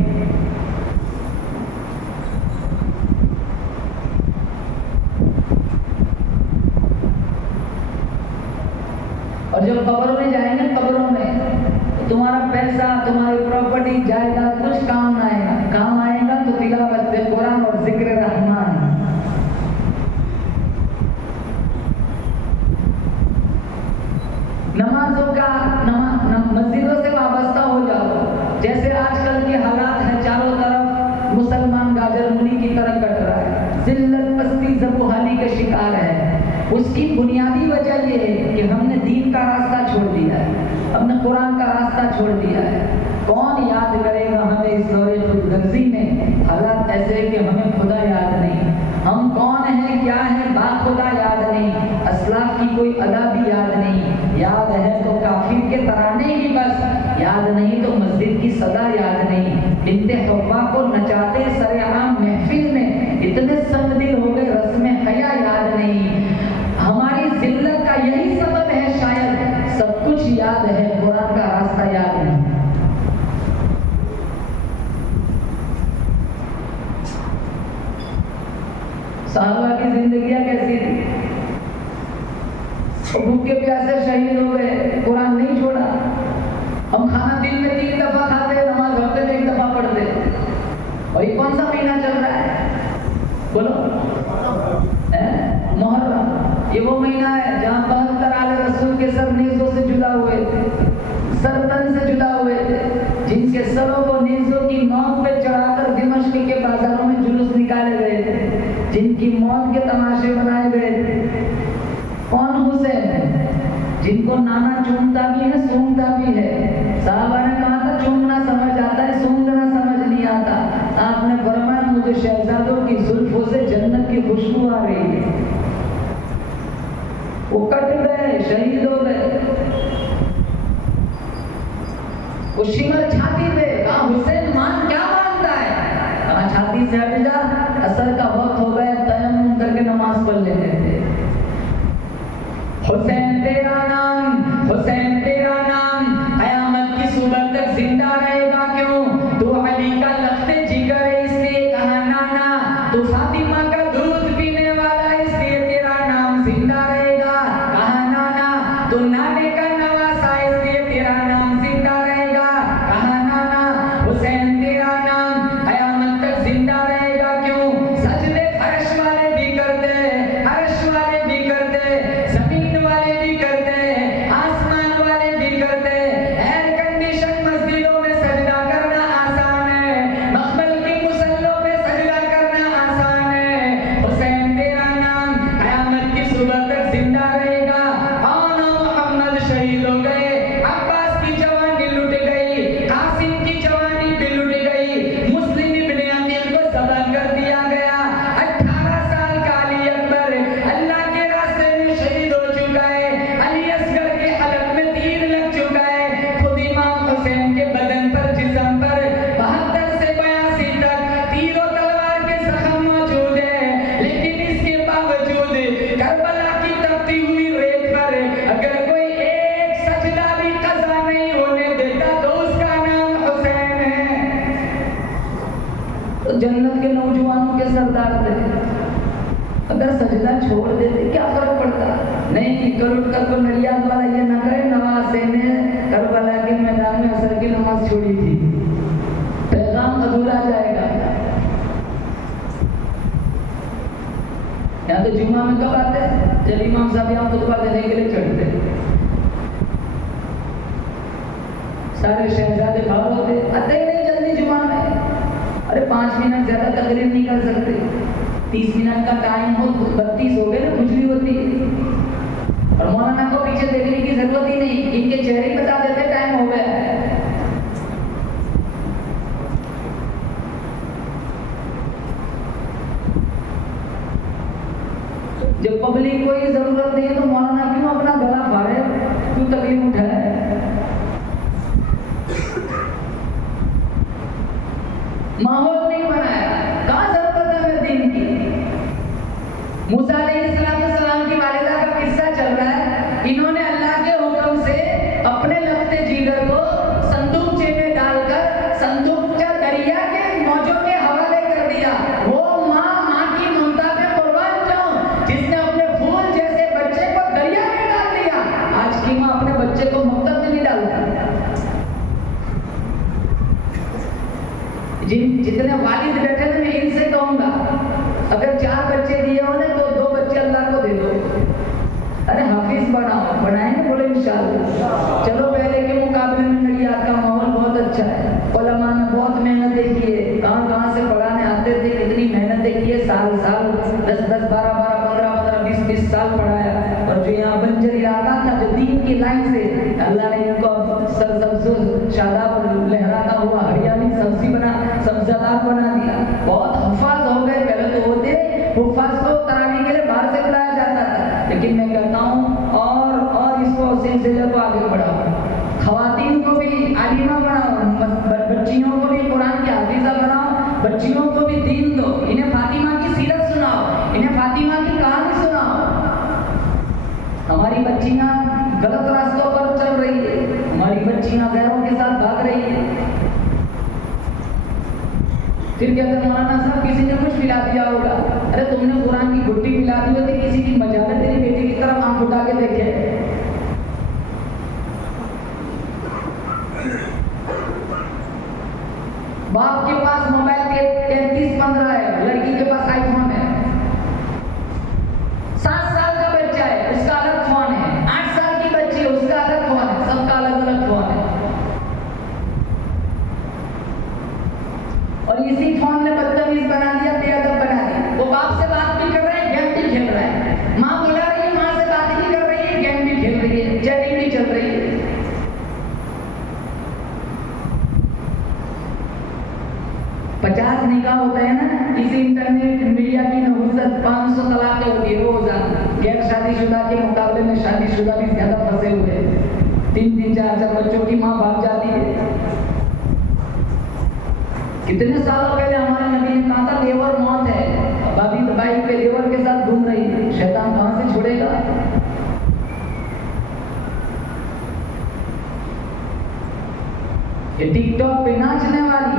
और जब कब्र में जाएंगे, कब्रों में तुम्हारा पैसा, तुम्हारी प्रॉपर्टी, जायदाद कुछ काम ना आएगा। काम आएगा तो तिलावत कुरान और जिक्र रहमान। नमाजों का मस्जिदों से वाबस्ता हो जाओ। जैसे आजकल के हालात हैं, चारों तरफ मुसलमान गाजर मूली की तरह कट रहा है, जिल्लत पस्ती ज़बूहाली के शिकार है। उसकी बुनियादी वजह ये है कि हमने दीन का रास्ता छोड़ दिया है, हमने कुरान का रास्ता छोड़ दिया है। कौन याद करेगा हमें इस दौरे खुदगर्जी में? हालात ऐसे कि हमें खुदा याद नहीं, हम कौन हैं, क्या है, बाखुदा याद नहीं, असलाफ की कोई अदा भी याद नहीं। याद है तो काफिर के तराने ही बस, याद नहीं तो मस्जिद की सदा याद नहीं। बिन्ते हव्वा को नचाते सरेआम महफिल में इतने संगदिल हो गए, रस्म हया याद नहीं। हमारी जिल्लत का यही सबब है, शायद सब कुछ याद है, कुरान का रास्ता याद नहीं। साहबा की जिंदगियां कैसी थी? भूखे प्यासे शहीद हो गए, कुरान नहीं छोड़ा। हम खाना दिन में 3 दफा खाते, नमाज हफ्ते में 1 दफा पढ़ते। और ये कौन सा महीना चल रहा है? बोलो, मुहर्रम। ये वो महीना है जहाँ 72 आले रसूल के सर नेज़ों से जुदा हुए थे, सरतन से जुदा हुए थे, जिनके सरों को नेज़ों की नोक पे चढ़ाकर दिमश्क के बाजारों में जुलूस निकाले गए थे, जिनकी मौत के तमाशे बनाए गए थे। कौन हुसैन है? जिनको नाना चूमता भी है, सूंघता भी है। साहबा ने कहा था चूमना समझ आता है, सूंघना समझ नहीं आता। आपने फरमाया मुझे शहजादों की जुल्फों से जन्नत की खुशबू आ रही है। वो कट गए, शहीद हो गए। वो शिमर छाती पे, कहा हुसैन मान क्या मानता है? कहा छाती से हट जा, असर का वक्त हो गया, तयम्मुम करके नमाज पढ़ लेते थे। हुसैन तेरा नाम, हुसैन तेरा नाम कयामत की सुबह तक जिंदा रहेगा। क्यों? तू अली का लख्त जिगर है, इसलिए कहा नाना। तू फातिमा का दूध पीने वाला, इसलिए तेरा नाम जिंदा रहेगा। कहा नाना। तू नाने का नवासा, इसलिए तेरा नाम जिंदा रहेगा। कहा नाना। हुसैन तेरा नाम कयामत तक जिंदा रहेगा। क्यों? सजदे फर्श वाले भी करते, अर्श वाले भी करते, जमीन वाले भी करते, आसमान वाले भी करते। एयर कंडीशन मस्जिदों में सजदा करना आसान है, मखमल की मुसल्लों पे सजदा करना आसान है। हुसैन तेरा नाम कयामत की सुबह तक जिंदा रहेगा। कौन मोहम्मद शहीद हो गए, अब्बास की जवानी लुट गई, कासिम की जवानी भी लुट गई, मुस्लिम इब्ने अकील को ज़ब्ह कर दिया गया। 18 साल का अली अकबर अल्लाह के रास्ते में शहीद हो चुका है। अली असगर के हलक में तीर लग चुका है। खुद इमाम हुसैन के बदन पर, जिस्म पर 72 से 82 तक तीर और तलवार के जख्म मौजूद है। लेकिन इसके बावजूद करबला की तपती हुई रेत पर अगर कोई एक सजदा भी कज़ा नहीं होने देता तो उसका नाम हुसैन है। तो जन्नत के नौजवानों के सरदार थे, अगर सजदा छोड़ देते क्या फर्क पड़ता? नहीं, करुट कर तो नरियाद वाला ये ना करे नवासे ने करबला के मैदान में असर की नमाज छोड़ी थी, पैगाम अधूरा जाएगा। यहाँ तो जुम्मा में कब आते? जब इमाम साहब यहाँ खुतबा देने के लिए चढ़ते, सारे शहजादे बाहर होते, आते ही नहीं जल्दी जुम्मा में। अरे 5 मिनट ज्यादा तकरीर नहीं कर सकते, 30 मिनट का टाइम हो, 32 हो गए ना, खुजली होती है। और मौलाना को पीछे देखने की जरूरत ही नहीं, इनके चेहरे ही बता देते टाइम हो गया है। जब पब्लिक को ही जरूरत नहीं है तो मौलाना क्यों अपना गला फाड़े, क्यों तकलीफ उठाए? माहौल नहीं बनाया, कहाँ जरूरत है हमें दीन की? मूसा अलैहिस्सलाम की वालिदा का किस्सा चल रहा है। इन्होंने अल्लाह के हुक्म से अपने लफ्ते जिगर को संदूकचे में डालकर संदूकचा दरिया के मौजों के हवाले कर दिया। वो माँ की ममता पे कुर्बान जाऊं जिसने अपने फूल जैसे बच्चे को दरिया में डाल दिया। आज की माँ अपने बच्चे को मकतब में नहीं डालती। जितने वालिद बैठे थे मैं इनसे कहूंगा, अगर 4 बच्चे दिए हो ना तो 2 बच्चे अल्लाह को दे दो। अरे हाफिज बनाओ, बनाएंगे बोले इंशाअल्लाह। चलो पहले के मुकाबले में नरियात का माहौल बहुत अच्छा है। उलमा ने बहुत मेहनतें की है, कहाँ से पढ़ाने आते थे, कितनी मेहनतें की है, साल 10, 12, 15, 20 साल पढ़ाया। और जो यहाँ बंजर इलाका था जो दीन की लाइन से, अल्लाह ने इनको सरसब्ज शादाब लहराता हुआ हरियाली सब्जादार बना दिया। बहुत हुफ़ाज़ हो गए। पहले तो होते हुफ़ाज़ को तरावी के लिए बाहर से बुलाया जाता था, लेकिन मैं कहता हूँ और इसको सिलसिले को आगे बढ़ाओ। ख़वातीन को भी आलिमा बनाओ, बच्चियों को भी कुरान की हाफिज़ा बनाओ, बच्चियों को भी दीन दो। इन्हें फातिमा की सीरत सुनाओ, इन्हें फातिमा की कहानी सुनाओ। हमारी बच्चियाँ गलत रास्तों पर चल रही है, हमारी बच्चियाँ गैरों के साथ भाग रही है। फिर कहते हैं मौलाना साहब किसी ने कुछ पिला दिया होगा। अरे तुमने कुरान की गुट्टी पिला दी होती, किसी की मजाल है तेरी बेटी की तरफ आंख उठा के देखे। बाप के पास मोबाइल के 33-15 है, लड़की के पास आईफोन है। 7 साल का बच्चा है, उसका अलग फोन है। 8 साल की बच्ची है, उसका अलग फोन है। सबका अलग अलग फोन है। और इसी फोन ने बदतमीज बना दिया, बेअदब बना दिया। वो बाप से बात भी कर रहा है, गेम भी खेल रहा है। माँ बुला रही है, माँ से बात भी कर रही है, गेम भी खेल रही है, चैटिंग भी चल रही है। 50 निकाह होता है ना, इसी इंटरनेट मीडिया की नहुसत 500 तलाक़ें होती है रोजाना। गैर शादीशुदा के मुकाबले में शादीशुदा भी ज्यादा फंसे हुए हैं। 3-3, 4-4 बच्चों की माँ भाग जाती है। कितने सालों पहले हमारे नबी ने कहा था लेवर मौत है। अब अभी तो बाइक पे लेवर के साथ घूम रही है, शैतान कहाँ से छुड़ेगा? ये टिकटॉक पे नाचने वाली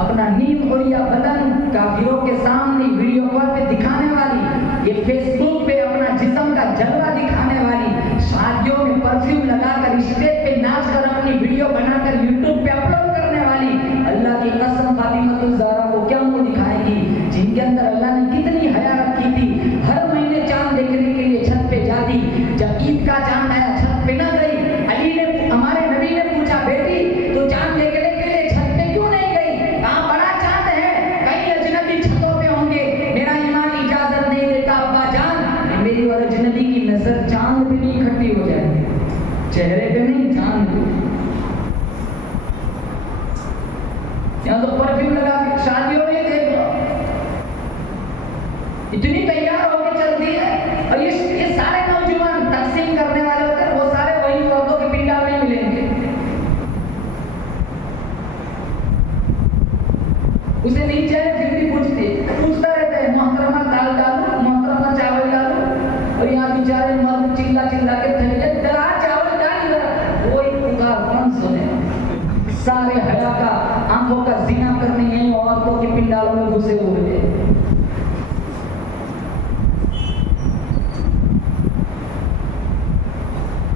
अपना नीम और या बदन काफिरों के सामने वीडियो कॉल पे दिखाने वाली, ये फेसबुक पे अपना जिस्म का जलवा दिखाने वाली, शादियों में परफ्यूम लगाकर स्टेज पे नाचकर अपनी वीडियो बनाकर यूट्यूब पे अपलोड करने वाली, अल्लाह की कसम फातिमा ज़हरा को क्या मुंह दिखाएगी? जिनके अंदर अल्लाह ने कितनी हया रखी थी। हर महीने चांद देखने के लिए छत पे जाती, जब ईद का चांद आया छत पे न गई। अली ने, हमारे नबी ने पूछा, बेटी तो चांद देखने के लिए छत पे क्यों नहीं गई? कहाँ बड़ा चांद है, कई अजनबी छतों पे होंगे, मेरा ईमान इजाजत नहीं देता अब्बा जान। मेरी और अजनबी की नजर चांद पे नहीं इकट्ठी हो जाए, चेहरे पे नहीं, चांद पे। यहाँ तो परफ्यूम लगा के शादियों में देख लो, इतनी तैयार होकर चलती है। और ये सारे नौजवान तकसीम करने वाले होते हैं, वो सारे वही औरतों के पिंडा में मिलेंगे। उसे नहीं चाहिए फिर भी पूछता रहता है, मोहतरमा दाल डालो, मोहतरमा चावल डालो। और यहाँ बेचारे मर्द चिल्ला के थैले डरा चावल डाल इधर, कोई पुकार कौन सुने? सारे हया का, आंखों का जीना करने यही औरतों के पिंडालों में घुसे हुए हैं।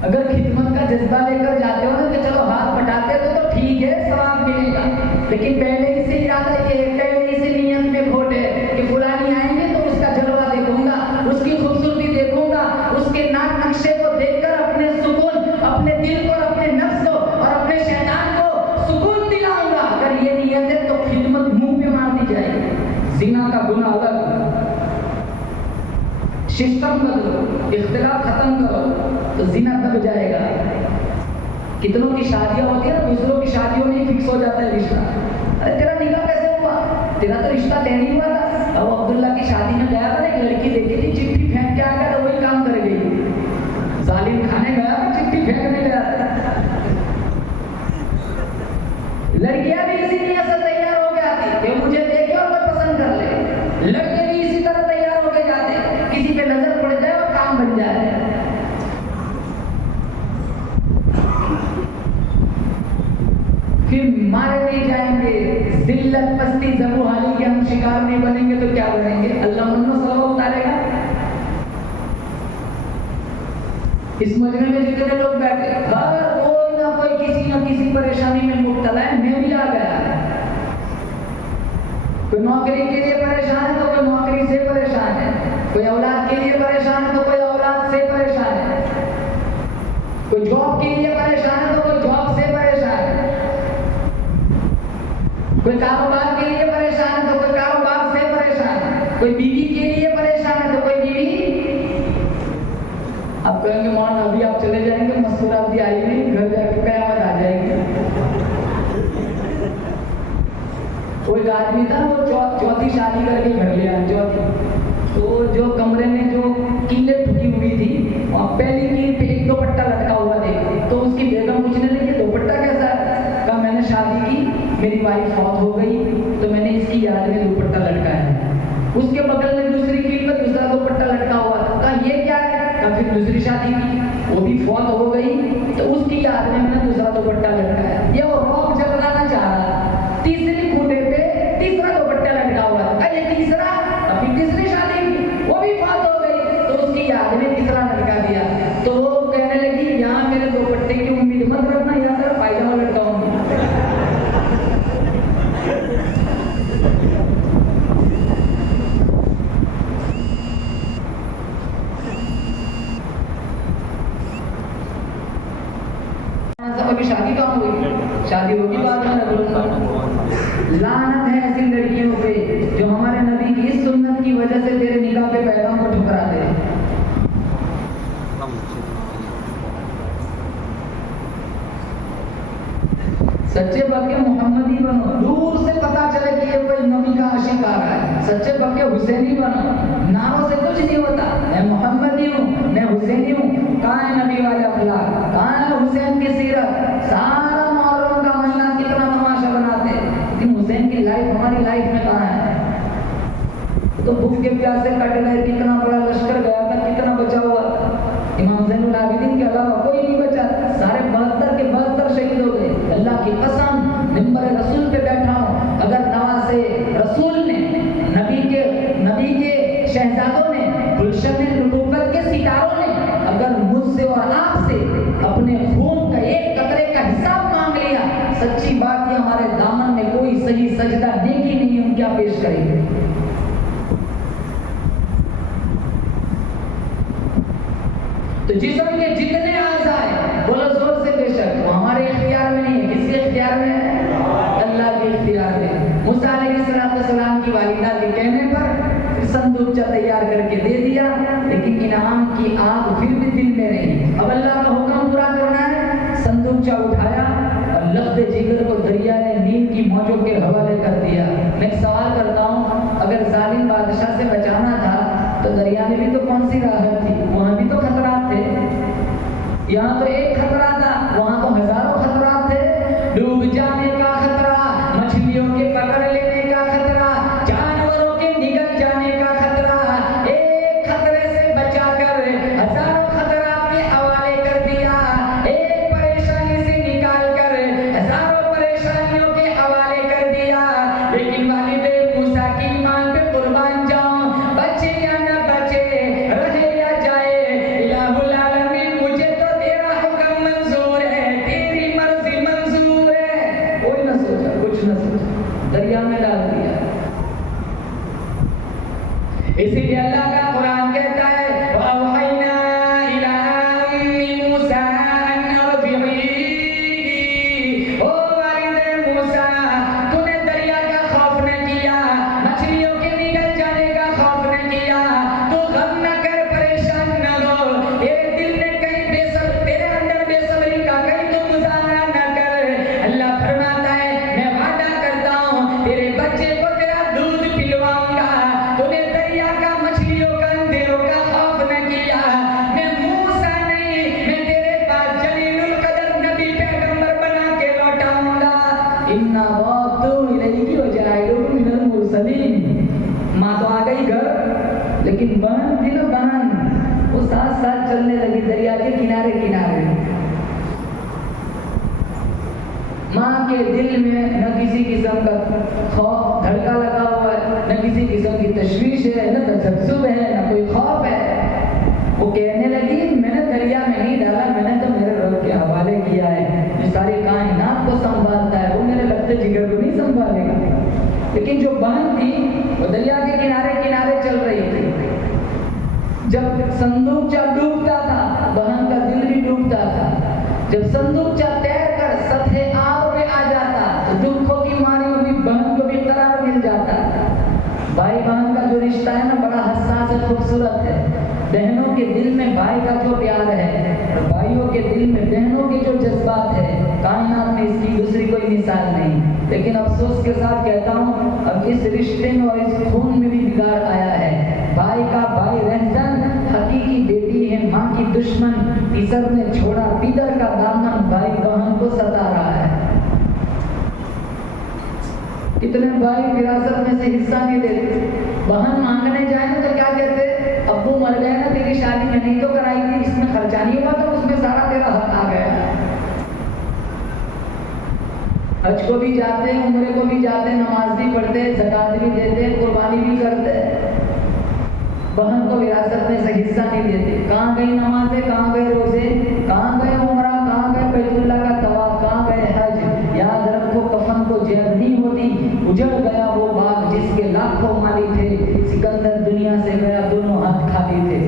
अगर खिदमत का जज्बा लेकर जाते हो ना कि चलो हाथ बटाते तो ठीक है, सवाब मिलेगा। लेकिन पहले से इरादा ये है, पहले से नियत में खोट है कि फुलानी आएंगे तो उसका जलवा देखूंगा, उसकी खूबसूरती देखूंगा, उसके नाक नक्शे को देखकर अपने सुकून, अपने दिल को, अपने नफ्स को और अपने शैतान को सुकून दिलाऊंगा। अगर ये नियत है तो खिदमत मुंह पे मार दी जाएगी। जिना का गुनाह अलग, सिस्टम बदलो, इख्तिलाफ खत्म करो तो जिना दब जाएगा। कितनों की शादियां होती है ना, दूसरों की शादियों में ही फिक्स हो जाता है रिश्ता। अरे तेरा निकाह कैसे हुआ? तेरा तो रिश्ता तय नहीं हुआ था। अब अब्दुल्ला की शादी में गया था, एक लड़की देखी थी, जिल्लत पस्ती जबूहाली के हम शिकार नहीं बनेंगे तो क्या बनेंगे? अल्लाह मन्नो सलावा उतारेगा। इस मजमे में जितने लोग बैठे, हर कोई ना कोई किसी न किसी परेशानी में मुब्तला है। मैं भी आ गया। कोई नौकरी के लिए परेशान है तो कोई नौकरी से परेशान है, कोई औलाद के लिए परेशान है तो कोई औलाद से परेशान है, कोई जॉब के लिए परेशान है तो कोई जॉब से परेशान है, कोई कारोबार के लिए परेशान है तो कोई कारोबार से परेशान है, कोई बीवी के लिए परेशान है तो कोई बीवी। आप कहेंगे मौन अभी आप चले जाएंगे, मसूरा अभी आई नहीं, घर जाके कयामत आ जाएगी। कोई आदमी था वो चौथी शादी करके घर ले आया, चौथी। तो जो कमरे में जो कीलें ठुकी हुई थी वहाँ पहली कील पे एक दुपट्टा लटका हुआ देखा। तो उसकी बेगम पूछने लगी दुपट्टा कैसा है? कहा मैंने शादी की, मेरी वाइफ फौत हो गई तो मैंने इसकी याद में दुपट्टा लटकाया है। उसके बगल में दूसरी कील पर दूसरा दुपट्टा लटका हुआ था। कहा ये क्या है? कहा फिर दूसरी शादी की, वो भी फौत हो गई तो उसकी याद में मैंने दूसरा दुपट्टा लटकाया। ये वो रौब जलाना चाह रहा। तीसरी खूंटे पे तीसरा दुपट्टा लटका हुआ था। ये तीसरा, अभी तीसरी शादी की, वो भी फौत हो गई तो उसकी याद में तीसरा लटका दिया। तो वो कहने लगी यहाँ मेरे दुपट्टे की उम्मीद मत रखना, यहाँ मेरा पायजामा लटकाऊंगी। अभी शादी कहाँ हुई? शादी होगी बाद में। लानत है ऐसी लड़कियों पे जो हमारे नबी की इस सुन्नत की वजह से तेरे निकाह पे पैगाम को ठुकरा दे। सच्चे पक्के मोहम्मदी बनो, दूर से पता चले कि ये कोई नबी का आशिक आ रहा है। सच्चे पक्के हुसैनी बनो, नारों से कुछ नहीं होता। मैं मोहम्मदी हूँ, मैं हुसैनी हूँ। कहाँ है नबी वाले अखलाक? कहाँ है हुसैन की सीरत? सारा मुहर्रम का महीना कितना तमाशा बनाते, लेकिन हुसैन की लाइफ हमारी लाइफ में कहाँ है? तो भूख के प्यासे कट गए, कितना बड़ा लश्कर गया था, कितना बचा हुआ था? इमाम ज़ैनुल आबिदीन के अलावा कोई नहीं बचा। सारे 72 के 72 शहीद हो गए। अल्लाह की कसम, मिंबर रसूल पे बैठा हूँ, अगर नवासे रसूल ने, नबी के शहजादों ने, गुलशन नबूवत के सितारों ने अगर मुझसे और आपसे अपने खून का एक कतरे का हिसाब मांग लिया, सच्ची बात ये हमारे दामन में कोई सही सजदा नेकी नहीं, हम क्या पेश करेंगे? तो जिस्म के जितने आज़ाए, बोलो जोर से बेशक, वो हमारे इख्तियार में नहीं है। किसके इख्तियार में है? अल्लाह के इख्तियार में। मूसा अलैहिस्सलाम की वालिदा के कहने पर संदूकचा तैयार करके दे दिया, लेकिन इनाम की आग फिर भी दिल में रही। अब अल्लाह का हुक्म पूरा करना है। संदूकचा उठाया और लफ्ज़ जिगर को दरिया ने नील की मौजों के हवाले कर दिया। मैं एक सवाल करता हूँ, अगर जालिम बादशाह से बचाना था तो दरिया में भी तो कौन सी राहत थी? वहाँ भी तो खतरात थे। यहाँ तो एक खतरा था, वहाँ तो हजारों खतरात थे। डूब जाने का खतरा, मछलियों के पकड़ लेने का खतरा, जानवरों के निगल जाने का खतरा। एक खतरे से बचाकर हजारों खतरात के हवाले कर दिया। एक परेशानी से निकाल कर हजारों परेशानियों के हवाले कर दिया। लेकिन वालिद मूसा की ईमान पे कुर्बान जाऊं, बचे या न बचे, रहे या जाए, इलाहुल आलमीन मुझे तो तेरा हुक्म मंजूर है, तेरी मर्जी मंजूर है। कोई ना सोचा, कुछ ना सोचा, दरिया में डाल दिया। इसीलिए अल्लाह का कुरान कहता है वअवहैना इला उम्मी मूसा अन अर्दिई, ओ वालिद मूसा, तूने दरिया का खौफ न किया, मछलियों के निकल जाने का खौफ न किया, तू गम न कर, परेशान न हो, तेरे दिल में कहीं तेरे अंदर बेसब्री का कहीं तो मुजाहरा न कर। अल्लाह फरमाता है मैं वादा करता हूँ तेरे बच्चे को तेरा दूध पिलवाऊंगा। तूने दरिया का, मछलियों का, अंधेरों का खौफ न किया। मैं मूसा नहीं, मैं तेरे पास जलीलुल कदर नबी पैगंबर बना के लौटाऊंगा। इन्ना वादू इलैहि व जाइलुहु मिनल मुरसलीन। माँ तो आ गई घर, लेकिन बहन थी ना, बहन वो साथ साथ चलने लगी दरिया के किनारे किनारे। माँ के दिल में न किसी किस्म का खौफ धड़का लगा हुआ है, न किसी किस्म की तशवीश है, न तजब्जुब है, न कोई खौफ है। वो कहने लगी मैंने दरिया में नहीं डाला, मैंने तो मेरे रब के हवाले किया है जो सारी कायनात को संभालता है। वो मेरे लगते जिगर को नहीं संभालेगा। लेकिन जो बहन थी वो दरिया के किनारे किनारे चल रही थी। जब संदूकचा डूबता था बहन का दिल भी डूबता था। जब संदूकचा तैरकर सतह आब पे आ जाता तो दुखों की मारी हुई बहन को भी करार मिल जाता। भाई बहन का जो रिश्ता है ना बड़ा हसास और खूबसूरत है। बहनों के दिल में भाई का जो प्यार है और भाइयों के दिल में बहनों के जो जज्बात है, कायनात में इसकी दूसरी कोई मिसाल नहीं। लेकिन अफसोस के साथ कहता हूँ अब इस रिश्ते में और इस खून में भी बिगाड़ आया है। भाई का भाई रहजन हकीकी बेटी है माँ की दुश्मन। तीसर ने छोड़ा पीदर का दामन, भाई बहन को सता रहा है। कितने भाई विरासत में से हिस्सा नहीं देते। बहन मांगने जाए ना तो क्या कहते, अब्बू मर गए ना, तेरी शादी में नहीं तो कराई थी, इसमें खर्चा नहीं हुआ तो उसमें सारा तेरा हक आ गया। हज को भी जाते, उम्रे को भी जाते, नमाज भी पढ़ते, ज़कात भी देते, कुर्बानी भी करते, बहन को विरासत में से हिस्सा नहीं देते। कहाँ गई नमाजें, कहाँ गए रोजे, कहाँ गए उम्रा, कहाँ गए बैतुल्लाह का तवाफ, कहाँ गए हज। याद रखो कफन को जेब नहीं होती, उजड़ गया वो बाग जिसके लाखों माली थे। सिकंदर दुनिया से गया दोनों हाथ खाली थे।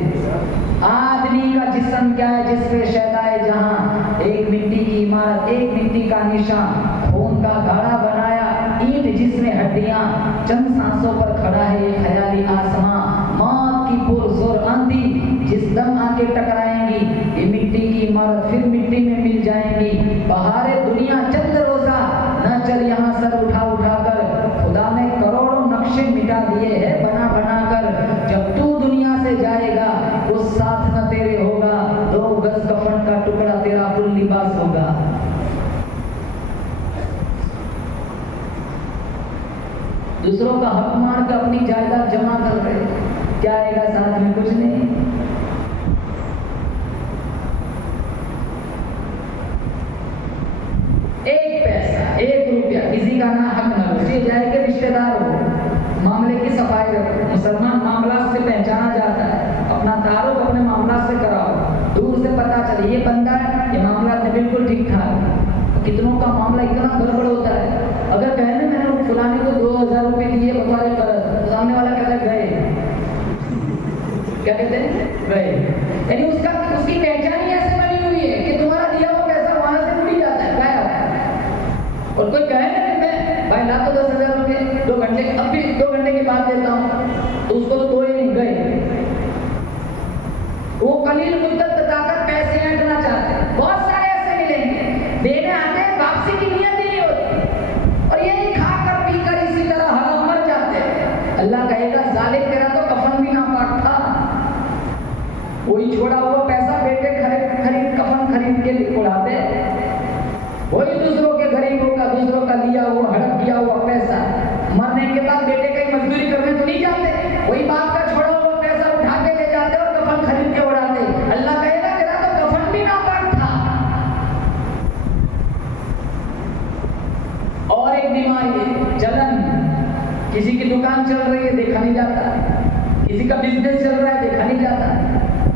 आदमी का जिस्म क्या है जिस पे शैताए जहां, एक मिट्टी की इमारत, एक मिट्टी का निशान, खून का घड़ा बनाया ईंट जिसमें हड्डियां, चंद सांसों पर खड़ा है ये ख्याली आसमां। मौत की पुरजोर आंधी जिस दम आके टकराएंगी, ये मिट्टी की इमारत फिर मिट्टी में मिल जाएंगी। बहारे दुनिया चंद रोजा न चल यहाँ सर उठा उठा कर, खुदा ने करोड़ों नक्शे मिटा दिए हैं बना बना कर। जब तू दुनिया से जाएगा वो साथ न तेरे होगा, 2 गज कफन का टुकड़ा तेरा कुल लिबास होगा। दूसरों का हक मार कर अपनी जायदाद जमा कर रहे, क्या आएगा साथ में, कुछ नहीं। एक पैसा, 1 रुपया किसी का ना हक न लो, जाए के रिश्तेदार हो, मामले की सफाई रखो। मुसलमान मामला से पहचाना जाता है, अपना तारुफ अपने मामला से कराओ, दूर से पता चले ये बंदा है, ये मामला में बिल्कुल ठीक ठाक। कितनों का मामला इतना गड़बड़ होता है, अगर कहने मैंने फुलाने को 2000 रुपये दिए बतौर कर्ज, सामने वाला कहता है गए, क्या कहते हैं गए। यानी उसकी पहचान ही ऐसे बनी हुई है कि तुम्हारा दिया हुआ पैसा वहां से उड़ जाता है, गायब। और कोई कहे ना मैं भाई ला तो 10,000 रुपये 2 घंटे, अब भी 2 घंटे की बात देता हूँ, तो उसको तो कोई नहीं गए। वो कलील मुद्दत बताकर पैसे ऐंठना चाहते हैं। बहुत सारे ऐसे मिलेंगे, देने आते हैं, वापसी की नियत ही नहीं होती, और यही खाकर पीकर इसी तरह हराम मर जाते हैं। अल्लाह कहेगा जालिम तेरा तो कफन भी ना पाक था, वही छोड़ा हुआ पैसा बेटे खरीद कफन खरीद के उड़ाते, वही दूसरों के गरीबों का, दूसरों का लिया हुआ हड़प किया हुआ पैसा, मरने के बाद बेटे कहीं मजदूरी करने तो नहीं जाते, वही बाप का छोड़ा हुआ पैसा उठा के ले जाते और कफन खरीद के उड़ाते। अल्लाह कहेगा तेरा तो कफन भी ना पाक था। और एक बीमारी है जलन, किसी की दुकान चल रही है देखा नहीं जाता, किसी का बिजनेस चल रहा है देखा नहीं जाता,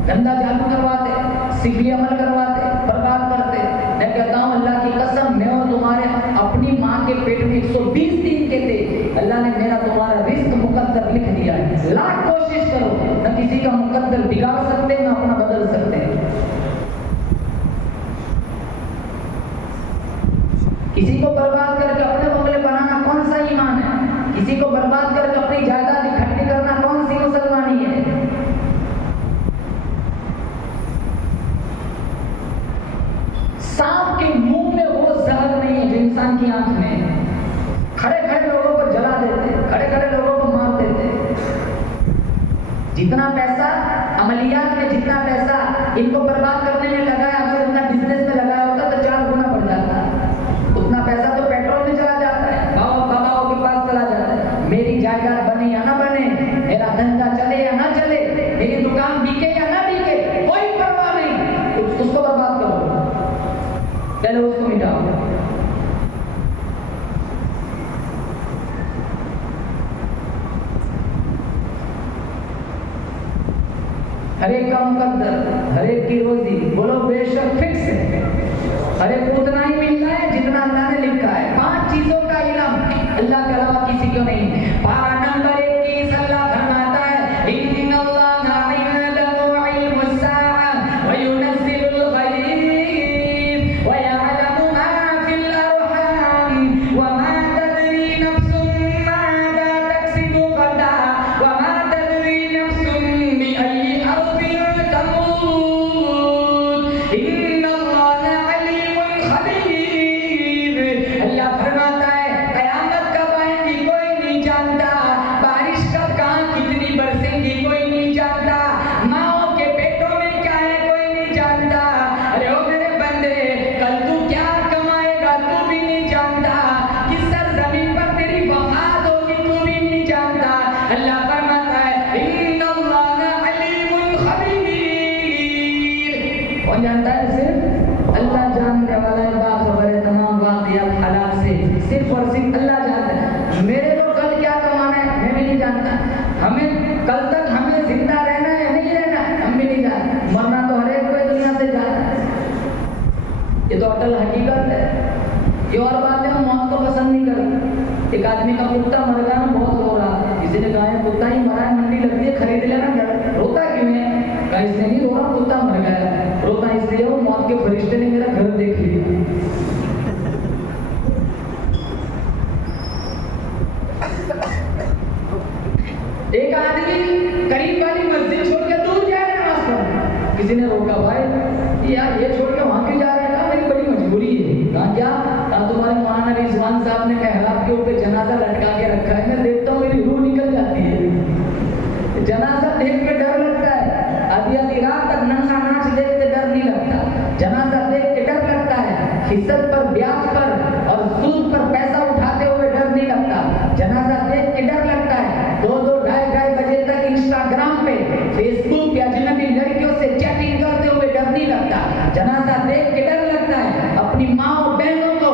धंधा चालू करवाते, सिफली अमल करवाते, बर्बाद करते। मैं कहता हूँ अल्लाह की कसम, मैं और तुम्हारे अपनी माँ के पेट में 120 दिन के थे, अल्लाह ने मेरा तुम्हारा रिस्क मुकद्दर लिख दिया है। लाख कोशिश करो, न किसी का मुकद्दर बिगाड़ सकते न अपना बदल सकते। किसी को बर्बाद करके अपने बंगले बनाना कौन सा ईमान है? किसी को बर्बाद करके अपनी जायदाद इकट्ठी करना कौन सी मुसलमानी है? सांप के मुंह में वो जहर नहीं है जो इंसान की आंख में है। खड़े खड़े लोगों को जला देते, खड़े खड़े लोगों को मार देते। जितना पैसा अमलियात में, जितना पैसा इनको बर्बाद करने में लगाया, अगर उतना बिजनेस में लगाया होता तो 4 गुना बढ़ जाता। उतना पैसा तो पेट्रोल में चला जाता है, बाबाओं के पास चला जाता है। मेरी जायदाद बने या ना बने, मेरा धंधा चले या ना चले, मेरी दुकान बिके या ना बिके, कोई परवाह नहीं, उसको बर्बाद करो, पहले उसको मिटाओ। हर एक का मुकद्दर, हर एक की रोजी, बोलो बेशक फिक्स है, हर एक को उतना ही मिलना है जितना अल्लाह ने लिखा है। 5 चीजों का इल्म अल्लाह के अलावा किसी को नहीं। पारा नंबर 21 अल्लाह फरमाता है इन्नल्लाहा इंदहु इल्मुस्साअ व युनज़्ज़िलुल गैब व यअलमु मा फिल अरहाम व मा तदरी नफ्सुन माज़ा तक्सिबु गदा व मा तदरी नफ्सुन बिअय्यि अर्दिन तमूत इन्नल्लाहा अलीमुन खबीर। अल्लाह फरमाता है कयामत कब आएगी कोई नहीं जानता, बारिश कब कहाँ कितनी बरसेंगी कोई नहीं जानता, माओ के पेटों में क्या है कोई नहीं जानता। अरे ओ मेरे बंदे, कल तू क्या कमाएगा तू भी नहीं जानता, किस सरजमीन पर तेरी वफात होगी तू भी नहीं जानता। अल्लाह फरमाता है इन्नल्लाहा अलीमुन खबीर। कौन जानता है? सिर्फ अल्लाह जानने वाला है, बाखबर है तमाम वाक़ियात हालात से, सिर्फ और सिर्फ अल्लाह जानता है। मेरे को कल क्या कमाना है मैं भी नहीं जानता, हमें कल तक हमें जिंदा रहना है नहीं रहना हम भी नहीं जानते, मरना तो हर एक को दुनिया से जाना है, ये तो अटल हकीकत है। ये और बात है हम मौत को पसंद नहीं करते। एक आदमी का कुत्ता मर गया, बहुत रो रहा, किसी ने कहा है कुत्ता ही मरा है, मंडी लगती है खरीद लेना, रोता क्यों है? कहा इसलिए नहीं रो रहा, कुत्ता मर गया है, रोता इसलिए वो मौत के फरिश्ते ने मेरा घर देख लिया। एक आदमी करीब वाली मस्जिद छोड़ के दूर जा रहा है नमाज पढ़ने, किसी ने रोका, भाई यार ये छोड़ के वहां क्यों जा रहे हैं? कहा मेरी बड़ी मजबूरी है। कहा क्या? कहा तुम्हारे मौलाना रिजवान साहब ने मेहराब के ऊपर जनाजा लटका के रखा है, मैं देखता हूँ मेरी रूह निकल जाती है। जनाजा देख के डर लगता है, आधी आधी रात तक नंगा नाच देख के डर नहीं लगता, जनाजा देख के डर लगता है, फिसद पर ब्याज पर और सूद पर पैसा उठाते हुए डर नहीं लगता, जनाजा देख के डर लगता है। 2-2 ढाई बजे तक इंस्टाग्राम पे फेसबुक पे अजनबी लड़कियों से चैटिंग करते हुए डर नहीं लगता, जनाजा देख के डर लगता है। अपनी माँ और बहनों को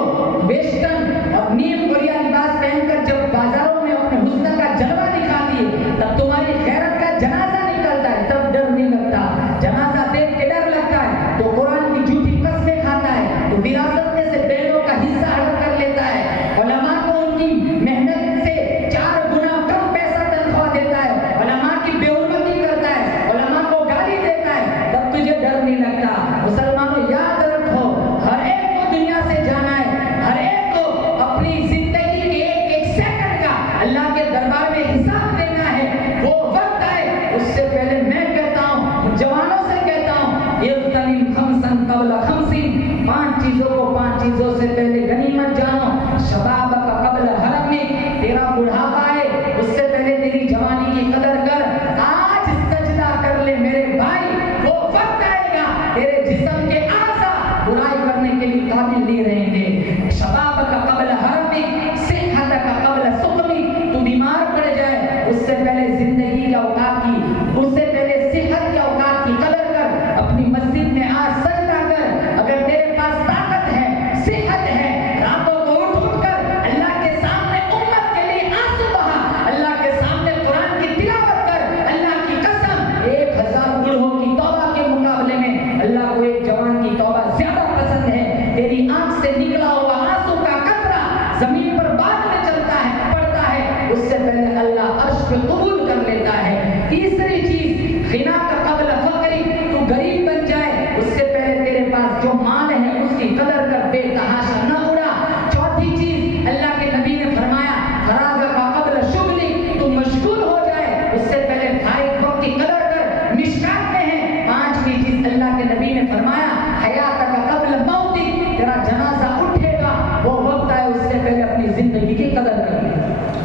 वेस्टर्न और नीम कोरिया लिबास पहनकर जब बाजारों में अपने हुस्न का जलवा दिखाती है तब तुम्हारी गैरत का जनाजा निकलता है, तब डर नहीं लगता। जनाजा देख के डर लगता है तो कुरान की झूठी कसमें खाता है, तो विरासत में से बहनों का हिस्सा हड़प कर लेता है, उलमा को उनकी मेहनत से 4 गुना कम पैसा तनख्वाह देता है, उलमा की बेहुरमती करता है, उलमा को गाली देता है, तब तुझे डर नहीं लगता। मुसलमानों याद रखो, हर एक को दुनिया से जाना है, हर एक को अपनी जिंदगी के एक सेकंड का अल्लाह के दरबार में हिसाब देना है। वो वक्त आए उससे पहले मैं कहता हूँ, जवानों से कहता हूँ, ये तनीम खमसन कबला खमसिन, 5 चीजों को 5 चीजों से पहले गनीमत जानो। शबाब का कबल हरम में, तेरा बुढ़ापा है उससे पहले तेरी जवानी की कदर कर, आज सजदा कर ले मेरे भाई, वो वक्त आएगा तेरे जिस्म के आज़ा बुराई करने के लिए काबिल नहीं रहेंगे। शबाब का कबल हरम में, सेहत का कबल सुकमी, तू बीमार पड़ जाए उससे पहले जिंदगी के औकात की, उससे पहले सेहत के औकात की कदर कर। अपनी मस्जिद में आज सजदा कर, अगर तेरे पास ताकत है, सेहत है, रातों को उठ कर अल्लाह के सामने उम्मत के लिए आंसू बहा, अल्लाह के सामने कुरान की तिलावत कर। अल्लाह की कसम 1000 बूढ़ों की तौबा के मुकाबले में अल्लाह को एक जवान की तौबा ज्यादा पसंद है। तेरी आंख से निकला हुआ आंसू का कतरा जमीन पर बाद में चलता है, पड़ता है, उससे पहले अल्लाह अर्श पे कबूल कर लेता है। तीसरी चीज गिना का कबल फकरी, तू गरीब बन जाए उससे पहले तेरे पास जो माल है उसकी कदर कर, बेतहाशा न उड़ा। चौथी चीज अल्लाह के नबी ने फरमाया फराग का कबल शुगली, तू मशगूल हो जाए उससे पहले फारिग वक्त की कदर कर। मिशकात में है 5वीं चीज अल्लाह के नबी ने फरमाया हयात का कबल मौती, तेरा जनाजा उठेगा वो वक्त आए उससे पहले अपनी जिंदगी की कदर कर।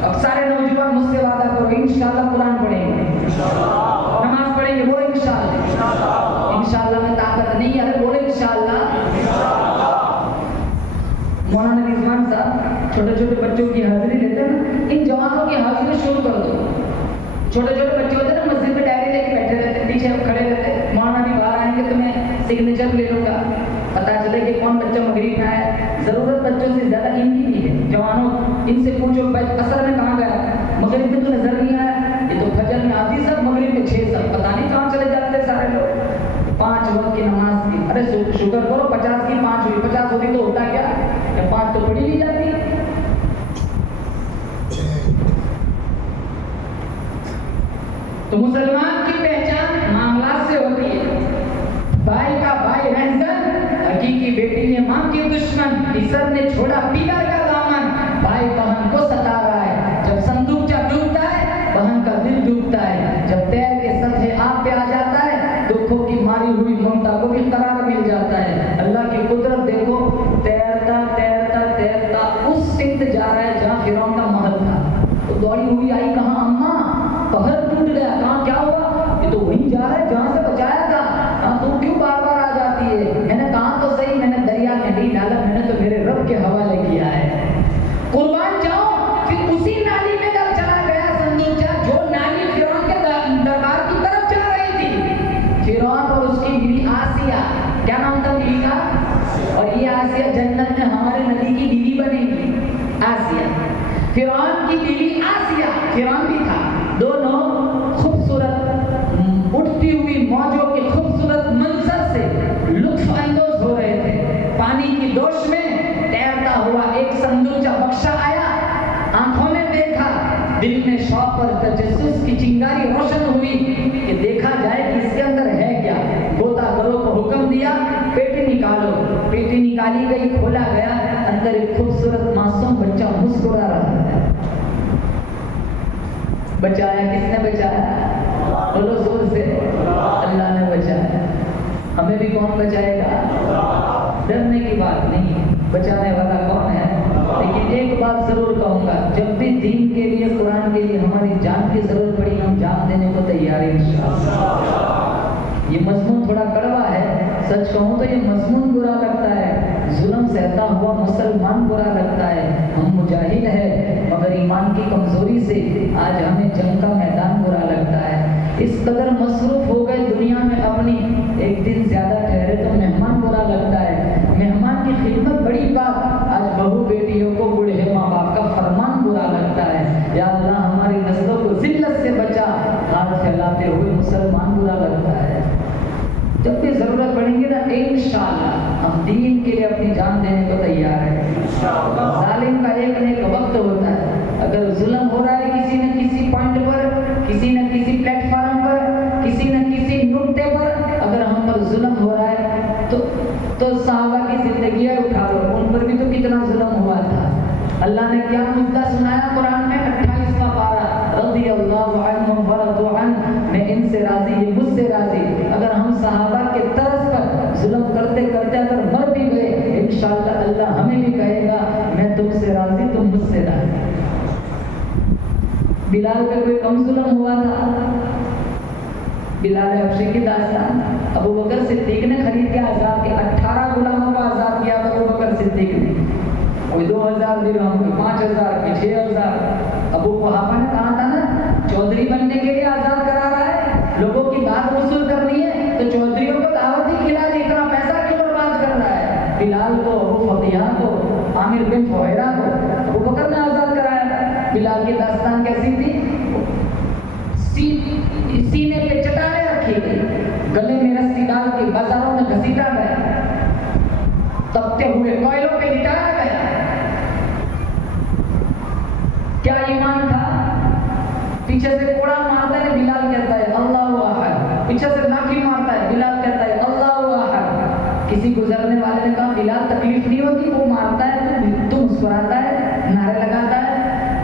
अब सारे नौजवान मुझसे वादा करो इंशाअल्लाह कुरान पढ़ेंगे, नमाज पढ़ेंगे, बोलो इंशाअल्लाह। इंशाअल्लाह में ताकत नहीं है, बोलो इंशाअल्लाह। मौलाना रिजवान साहब छोटे छोटे बच्चों की हाजिरी लेते हैं ना, इन जवानों की हाजिरी शुरू कर दो। छोटे छोटे बच्चे होते हैं ना मस्जिद में डायरी लेके बैठे रहते, पीछे खड़े रहते, मौलाना भी बाहर आएंगे तो मैं सिग्नेचर ले लूंगा, पता चले कि कौन बच्चा मगरिब में आया। जरूरत बच्चों से ज्यादा इनकी भी है। जवानों इनसे पूछो असर में कहाँ गया, मगरिब में तो नजर नहीं आया, ये तो फजर में आती सब, मगरिब में 6 सब, पता नहीं कहाँ चले जाते सारे। तो मुसलमान की पहचान मामला से होती है। भाई का भाई रहसन, हकीकी बेटी ने मां की दुश्मन, इसर ने छोड़ा पिलर का दामन, भाई बहन को सता रहा है। जब संदूकचा डूबता है बहन का दिल डूबता है, जब तैर के सतहे आप पे आ जाता है दुखों की मारी हुई ममता को भी करार मिल जाता है। अल्लाह की कुदरत देखो, तैरता तैरता तैरता उस सिंध जा रहा है जहाँ फिरौन का महल था। तो दौड़ी हुई आई, कहा अम्मा पहर टूट गया। कहा क्या हुआ? ये तो वहीं जा रहा है जहाँ से बचाया था। हाँ तुम क्यों बार बार आ जाती है? मैंने कहा तो सही, मैंने दरिया में नहीं डाला, मैंने तो मेरे रब के हवाले किया है। कुर्बान जाओ। फिर उसी नाली में जब चला गया संदूकचा, जो नाली फिरौन के दरबार की तरफ जा रही थी। फिरौन और उसकी बीवी आसिया, क्या नाम था बीवी का? और ये आसिया जन्नत में हमारे नबी की बीवी बनेगी। आसिया, फिरौन की बीवी आसिया, फिरौन भी था। दोनों खूबसूरत, उठती हुई मौजों के खूबसूरत मंजर से लुत्फ अंदोज हो रहे थे। पानी की दोष में तैरता हुआ एक संदूकचा बख्शा आया। आंखों ने देखा, दिल में शौक और तजस्सुस की चिंगारी रोशन हुई कि देखा जाए कि इसके अंदर है क्या। गोताखोरों को हुक्म दिया, पेटी निकालो। पेटी निकाली गई, खोला गया, अंदर एक खूबसूरत मासूम बच्चा मुस्कुरा रहा है। बचाया किसने? बचाया, बोलो जोर से, अल्लाह ने बचाया। हमें भी कौन बचाएगा? डरने की बात नहीं है, बचाने वाला कौन है। लेकिन एक बात जरूर कहूंगा, जब भी दीन के लिए, कुरान के लिए हमारी जान की जरूरत पड़ी, हम जान देने को तैयार हैं इंशाअल्लाह। ये मजमून थोड़ा कड़वा है, सच कहूं तो ये मजमून बुरा लगता है। जुल्म सहता हुआ मुसलमान बुरा लगता है। हम मुजाहिद है मगर ईमान की कमजोरी से आज हमें जंग का मैदान बुरा लगता है। इस कदर मसरूफ हो गए दुनिया में अपनी, एक दिन ज्यादा ठहरे तो मेहमान बुरा लगता है। मेहमान की खिदमत बड़ी बात, आज बहू बेटियों को, बूढ़े माँ बाप का फरमान बुरा लगता है। या अल्लाह हमारी नस्लों को जिल्लत से बचा। हाथ फैलाते हुए मुसलमान बुरा लगता है। जब भी जरूरत पड़ेगी ना इंशाअल्लाह हम दीन के लिए अपनी जान देने को तैयार है। जालिम का एक न एक वक्त होता है। अगर जुल्म हो रहा है किसी न किसी पॉइंट पर, किसी न किसी प्लेटफॉर्म पर, किसी न किसी नुक्ते पर, अगर हम पर जुल्म हो रहा है तो सहाबा की जिंदगी उठा लो, उन पर भी तो कितना जुल्म हुआ था। अल्लाह ने क्या मुद्दा सुनाया कुरान में? 28वां पारा, रज़ियल्लाहु अन्हुम व रज़ू अन्हु, मैं इनसे राजी, ये मुझसे राजी। अगर हम सहाबा के तर्ज पर जुल्म करते करते अगर मर भी गए, इंशाअल्लाह अल्लाह हमें भी कहेगा मैं तुमसे राजी, तुम मुझसे राजी। बिलाल पे कोई कम जुल्म हुआ था? बिलाल हबशी की दास्तान, अबू बकर सिद्दीक ने खरीद के आजाद किया। 18 गुलामों को आजाद किया अबू बकर सिद्दीक ने। कोई 2000 दिरहम, कोई 5000, कोई 6000। अबू कुहाफा ने कहा था ना, चौधरी बनने के लिए आजाद करा रहा है, लोगों की दाद वसूल करनी है तो चौधरियों को दावत ही खिला दे, इतना पैसा क्यों बर्बाद कर रहा है। बिलाल को, अबू फतिहा को, आमिर बिन फुहैरा को अबू बकर ने आजाद कराया। बिलाल की दास्तान कैसी थी? सीने पे चटाने रखी गई, गले में रस्सी डाल के बाजारों में घसीटा गया, तपते हुए कोयलों पे लिटाया गया। क्या ईमान था? पीछे से कोड़ा मारता है, बिलाल कहता है अल्लाहु अहद। पीछे से लाठी मारता है, बिलाल कहता है अल्लाहु अहद। किसी गुजरने वाले ने कहा बिलाल तकलीफ नहीं होती? वो मारता है तो मुस्कुराता है, नारे लगाता है।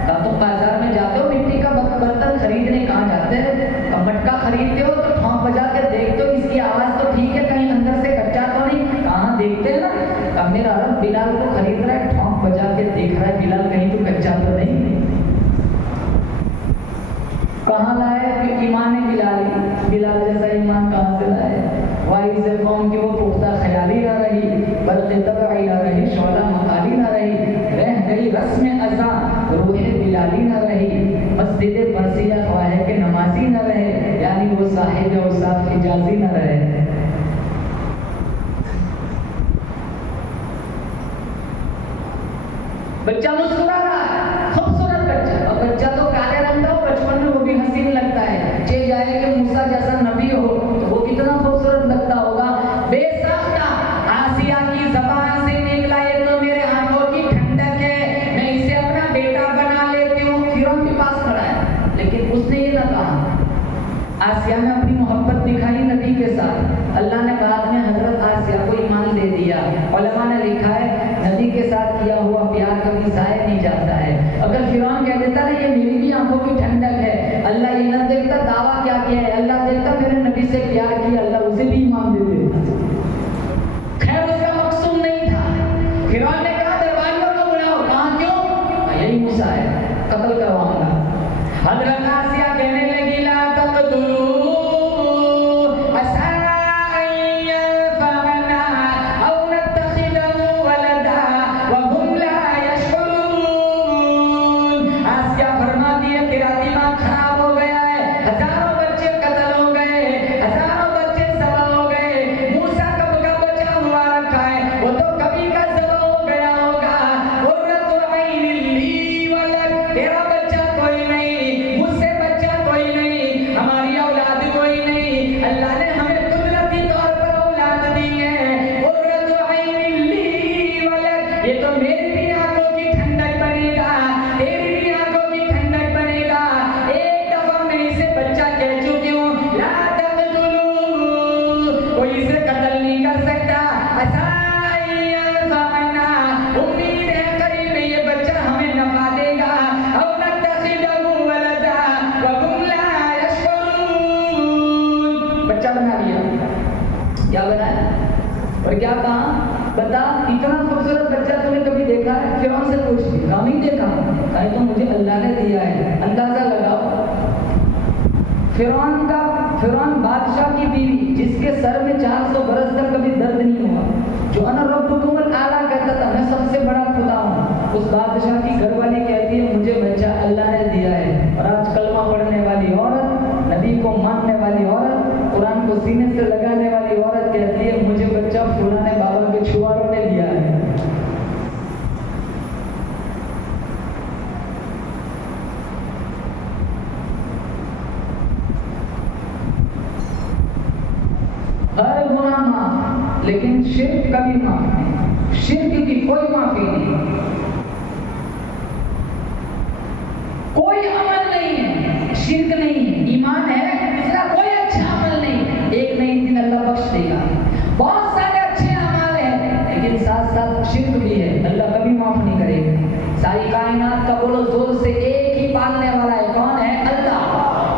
कहा तुम बाजार में जाते हो मिट्टी का बर्तन खरीदने, कहाँ जाते हो? मटका खरीदते हो तो ठोंक बजा के देखते हो इसकी आवाज तो ठीक है, कहीं अंदर से कच्चा तो नहीं? कहाँ देखते हैं ना। अब मेरा रब बिलाल को खरीद रहा है, ठोंक बजा के देख रहा है बिलाल कहीं तो कच्चा तो नहीं। कहाँ लाए? कि ईमान बिलाल, बिलाल जैसा ईमान कहाँ से लाए? वाइज कौम की वो पुख्ता ख्याली ना रही, बल्कि तबई ना रही, शौला मकाली ना रही, रह गई रस्म अज़ा, रूह बिलाली ना रही, मस्जिद परसिया ख्वाहे के नमाजी ना रहे, यानी वो साहिब औसाफ इजाजी ना रहे। बच्चा मुस्कुरा रहा है, खूबसूरत बच्चा, और बच्चा तो काले रंग का, बचपन में वो भी हसीन लगता है। चे जाए कि मूसा जैसा नबी हो तो वो कितना खूबसूरत लगता होगा। बेसाख्ता आसिया की ज़बान से निकला, ये तो मेरे आंखों की ठंडक है, मैं इसे अपना बेटा बना लेती हूँ। फिरौन के पास खड़ा है, लेकिन उसने ये ना कहा आसिया ने अपनी मोहब्बत दिखाई नबी के साथ। अल्लाह ने बाद में हजरत आसिया को ईमान दे दिया। उलमा ने लिखा है नबी के साथ किया हुआ प्यार कभी ज़ाया नहीं जाता है। अगर फिरौन कह देता ना ये मेरी भी आंखों की ठंडक है, अल्लाह ये न देखता दावा क्या किया है, अल्लाह देखता मेरे नबी से प्यार किया, अल्लाह उसे भी ईमान दे देता। खैर उसका मकसूद नहीं था। फिरौन ने कहा दरबारियों को बुलाओ। कहा क्यों? यही मूसा है, कत्ल करवाऊंगा। हजरत आसिया कहने लगी ला तक़तुलू क्या कहा? बता इतना खूबसूरत बच्चा तूने कभी देखा है? फिरौन से पूछ लिया, नहीं देखा। कहे तो मुझे अल्लाह ने दिया है। अंदाजा लगाओ। फिरौन बादशाह की बीवी जिसके सर में 400 बरस तक कभी दर्द नहीं हुआ, जो अना रब्बुकुमुल आला कहता था, मैं सबसे बड़ा खुदा हूँ, उस बादशाह की घरवाली कहती है मुझे बच्चा अल्लाह ने दिया है। और आज कलमा पढ़ने वाली औरत, नबी को मानने वाली औरत, कुरान को सीने से लगाने वाली औरत कहती है मुझे बच्चा फुलाने बाबा के छुआरों ने दिया है। हर गुनाह माफ, लेकिन शिर्क कभी माफ नहीं। शिर्क की कोई माफी नहीं, कोई अमल नहीं है, शिर्क नहीं है, ईमान है, इसका कोई अच्छा अमल नहीं। एक नहीं दिन अल्लाह बख्श देगा। बहुत सारे अच्छे अमल हैं, लेकिन साथ साथ शिर्क भी है, अल्लाह कभी माफ नहीं करेगा। सारी कायनात का बोलो जोर से एक ही पालने वाला है, कौन है? अल्लाह।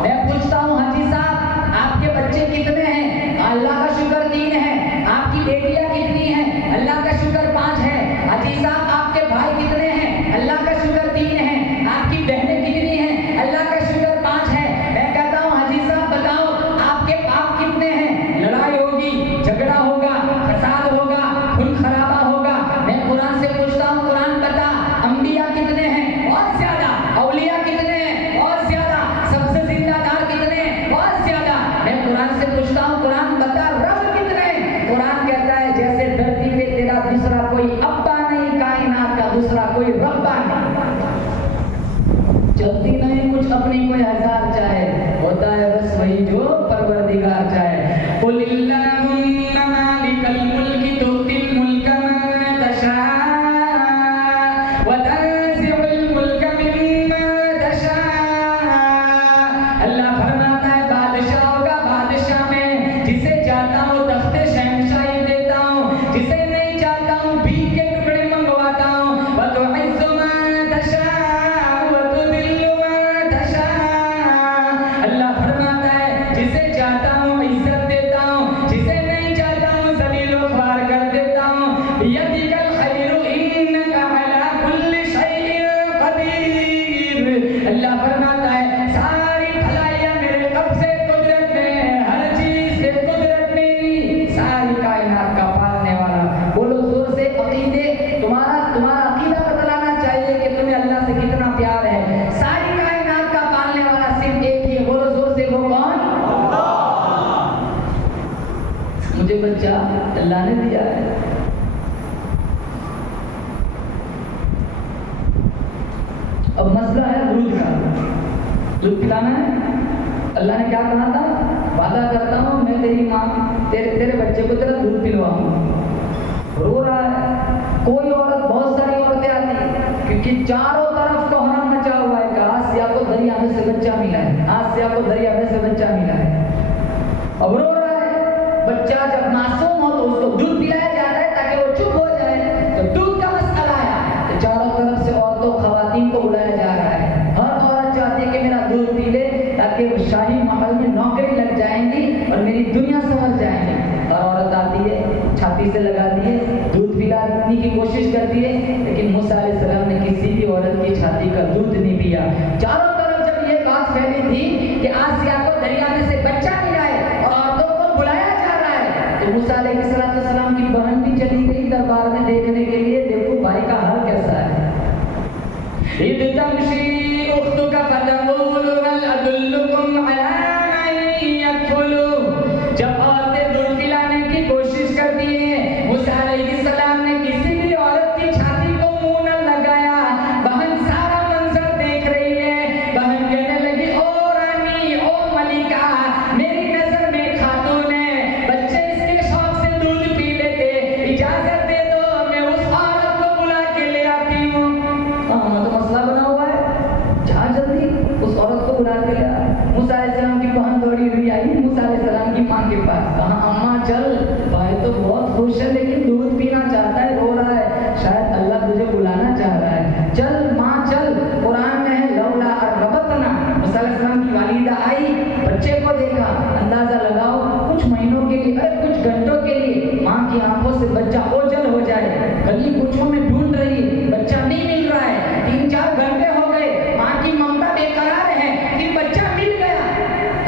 मैं पूछता हूँ हाजी साहब आपके बच्चे कितने हैं? अल्लाह का शुक्र 3 है। आपकी बेटियां कितनी हैं? अल्लाह का शुक्र 5 है। हाजी साहब आपके भाई कितने हैं? अल्लाह का शुक्र 3 है। आपकी बहनें कितनी हैं? अल्लाह का शुक्र 5 है। मैं कहता हूँ हाजी साहब बताओ आपके बाप कितने हैं? लड़ाई होगी, झगड़ा होगा, फसाद होगा, खून खराबा होगा। मैं कुरान से पूछता हूँ कुरान बता अंबिया कितने हैं? बहुत ज्यादा। औलिया कितने हैं? बहुत ज्यादा। सबसे जिंदादार कितने हैं? बहुत ज्यादा। मैं कुरान से पूछता हूँ कुरान बता रब कितने हैं? कुरान कहता है जैसे धरती पे तेरा दूसरा कोई अब्बा नहीं, कायनात का दूसरा कोई रब्बा नहीं। चलती नहीं कुछ अपनी कोई हजार चाहे, होता है बस वही जो परवरदिगार चाहे। कुलिल्लाहुम्मा मालिकल मुल्की तु'तिल मुल्का मन तशा व तंज़िउल मुल्का मिम्मन तशा। अल्लाह फरमाता है बादशाहों का बादशाह में जिसे चाहता हूँ तख्ते शहंशाही देता हूँ, जिसे नहीं चाहता हूँ भीख के टुकड़े मंगवाता हूँ। व तुइज़्ज़ु मन तशा व तुज़िल्लु मन तशा। अल्लाह फरमाता है जिसे चाहता हूँ इज्जत देता हूँ, जिसे नहीं चाहता हूँ ज़लील व ख्वार कर देता हूँ। बियदिकल खैरु इन्नका अला कुल्लि शैइन कदीर। अल्लाह फरमाता है सारी भलाइयाँ मेरे कब्ज़े कुदरत में है, हर चीज से कुदरत मेरी। सारी कायनात का पालने वाला। बोलो जोर से अकीदे, तुम्हारा अकीदा बतलाना चाहिए कि तुम्हें अल्लाह से कितना प्यार है। सारी कायनात का पालने वाला सिर्फ एक ही है, बोलो जोर से, वो कौन? मुझे बच्चा अल्लाह ने दिया है। अब मसला है दूध का। दूध पिलाना है। अल्लाह ने क्या कहा था? वादा करता हूँ मैं तेरी माँ तेरे बच्चे को तेरा दूध पिलवाऊंगा। रो रहा है। कोई औरत, बहुत सारी औरतें आती हैं क्योंकि चारों तरफ तो हरम मचा हुआ है। आसिया को दरिया में से बच्चा मिला है, आसिया को दरिया में से बच्चा मिला है। बच्चा जब मासूम हो तो उसको दूध पिलाया जाता है ताकि वो चुप हो जाए। जब दूध का मसला आया तो चारों तरफ से औरतों खवातीन को बुलाया जा रहा है। हर औरत चाहती है कि मेरा दूध पी ले ताकि वो शाही महल में नौकरी लग जाएंगी और मेरी दुनिया संभल जाएगी। और औरत आती है, छाती से लगाती है, दूध पिलाने की कोशिश करती है, लेकिन मूसा अलैहिस्सलाम ने किसी भी औरत की छाती का दूध नहीं पिया। चारों तरफ जब ये बात फैली थी कि आसिया को दरिया में से बच्चा मिला है और औरतों को बुलाया जा रहा है, तो मूसा अलैहिस्सलाम की बहन भी चली गई दरबार में देखने के लिए, देखो भाई का हाल कैसा है। जब औरतें दूध पिलाने की कोशिश करती है, मूसा अलैहिस्सलाम ने किसी भी औरत की छाती को मुंह न लगाया। बहन सारा मंजर देख रही है। बहन कहने लगी, ओ रानी, ओ मलिका, मेरी नजर में खातून है, बच्चे इसके शौक से दूध पी लेते, इजाजत दे दो, मैं उस औरत को बुला के ले आती हूँ। तो मसला बना हुआ है, जा जल्दी उस औरत को बुला के ले आ। मूसा अलैहिस्सलाम की बहन दौड़ी हुई आई मूसा अलैहिस्सलाम की माँ के पास, कहा अम्मा चल, भाई तो बहुत खुश है लेकिन दूध पीना चाहता है, रो रहा है, शायद अल्लाह तुझे बुलाना चाह रहा है। चल माँ चल, कुरान में है लौला रबतना। मूसा अलैहिस्सलाम की वालिदा आई, बच्चे को देखा, अंदाजा लगाओ कुछ महीनों के लिए, अरे कुछ घंटों के लिए माँ की आंखों से बच्चा ओझल हो जाए। गली कुछों में ढूंढ रही, बच्चा नहीं मिल रहा है, 3-4 घंटे हो गए, माँ की ममता बेकरार है, फिर बच्चा मिल गया।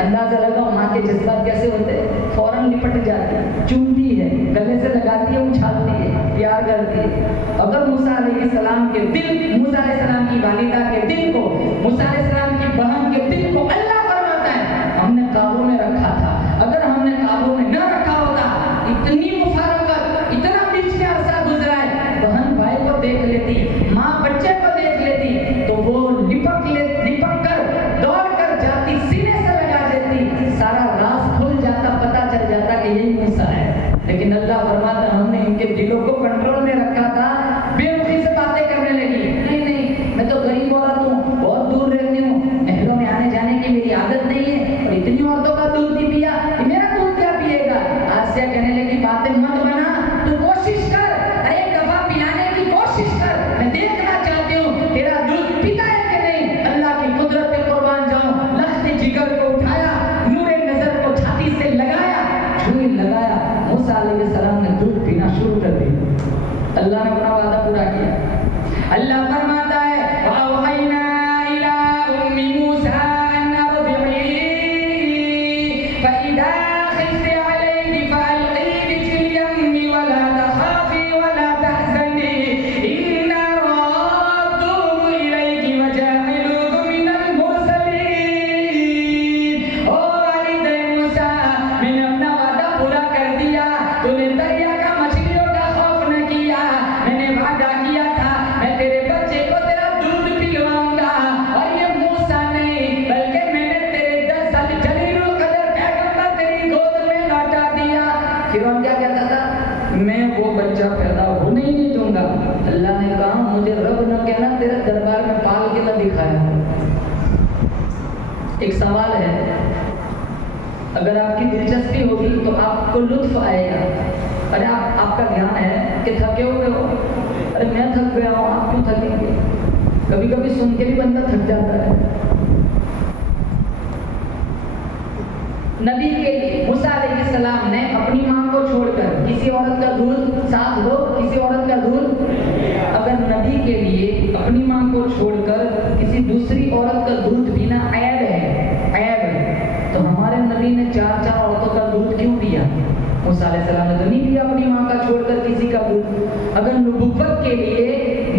अंदाजा लगाओ माँ के जज्बात कैसे होते हैं, फौरन लिपट जाती है, चूमती है, गले से लगाती है, उछालती है, प्यार करती है। अगर मूसा अलैहिस्सलाम के दिल, मूसा अलैहिस्सलाम की वालिदा के दिल को, मूसा अलैहिस्सलाम की बहन के दिल को अल्लाह फरमाता है हमने काबू में रखा था, अगर हमने काबू में न रखा होता, इतनी मुफारकत, इतना बीच में अरसा गुजरा है, बहन भाई को देख लेती, माँ बच्चे को देख लेती, तो वो लिपट कर दौड़ कर जाती, सीने से लगा देती, सारा राज खुल जाता, पता चल जाता कि यही मूसा है। लेकिन अल्लाह फरमाता हमने इनके दिलों को कंट्रोल में रखा था, बेवकूफी से बातें करने लगी, नहीं मैं तो गरीब औरत हूँ, बहुत दूर रहती हूँ, महलों में आने जाने की मेरी आदत नहीं है, और इतनी औरतों का दूध नहीं पिया, मेरा दूध क्या पिएगा। आसिया कहने लगी बातें मत बना, तू कोशिश कर, एक दफा पिलाने की कोशिश कर, मैं देखना चाहती हूँ तेरा दूध पीता है कि नहीं। अल्लाह की कुदरत पे कुर्बान जाऊं, लख्त जिगर को उठाया, नूरे नजर को छाती से लगाया, छुरी लगाया, मूसा अलैहिस्सलाम ने दूध पीना शुरू कर दिया। अल्लाह ने अपना वादा पूरा किया। अल्लाह फरमाता है वअवहैना इला उम्मी मूसा अन अर्दिई फइदा खिफ्ति अलैहि फअल्क़ी फिल यम्मी वला तखाफी वला तहज़नी इन्ना राद्दूहु इलैकि वजाइलूहु मिनल मुरसलीन। ओ वालिदे मूसा, मैंने अपना वादा पूरा कर दिया, तूने दरिया का मछलियों का खौफ न किया, मैंने वादा किया था मैं तेरे बच्चे को तेरा दूध पिलवाऊंगा, और ये मूसा नहीं बल्कि मैंने तेरे 10 साल जलीलुल कदर पैगंबर तेरी गोद में लौटा दिया। फिरौन क्या कहता था, मैं वो बच्चा पैदा होने ही नहीं दूंगा। अल्लाह ने कहा मुझे रब न कहना, तेरे दरबार में पाल के न दिखाया। एक सवाल है, अगर आपकी दिलचस्पी होगी तो आपको लुत्फ आएगा। अरे आपका ध्यान है कि थके हुए हो, अरे मैं थक गया हूँ, आप क्यों थकेंगे। कभी कभी सुन के भी बंदा थक जाता है। नबी के लिए मूसा अलैहिस्सलाम ने अपनी माँ को छोड़कर किसी औरत का दूध, साथ दो, किसी औरत का दूध, अगर नबी के लिए अपनी माँ को छोड़कर किसी दूसरी औरत का दूध पीना ऐब है, तो हमारे नबी ने 4 औरतों का दूध क्यों पिया। मूसा अलैहिस्सलाम ने तो नहीं पिया अपनी माँ का छोड़कर किसी का दूध। अगर नबुव्वत के लिए,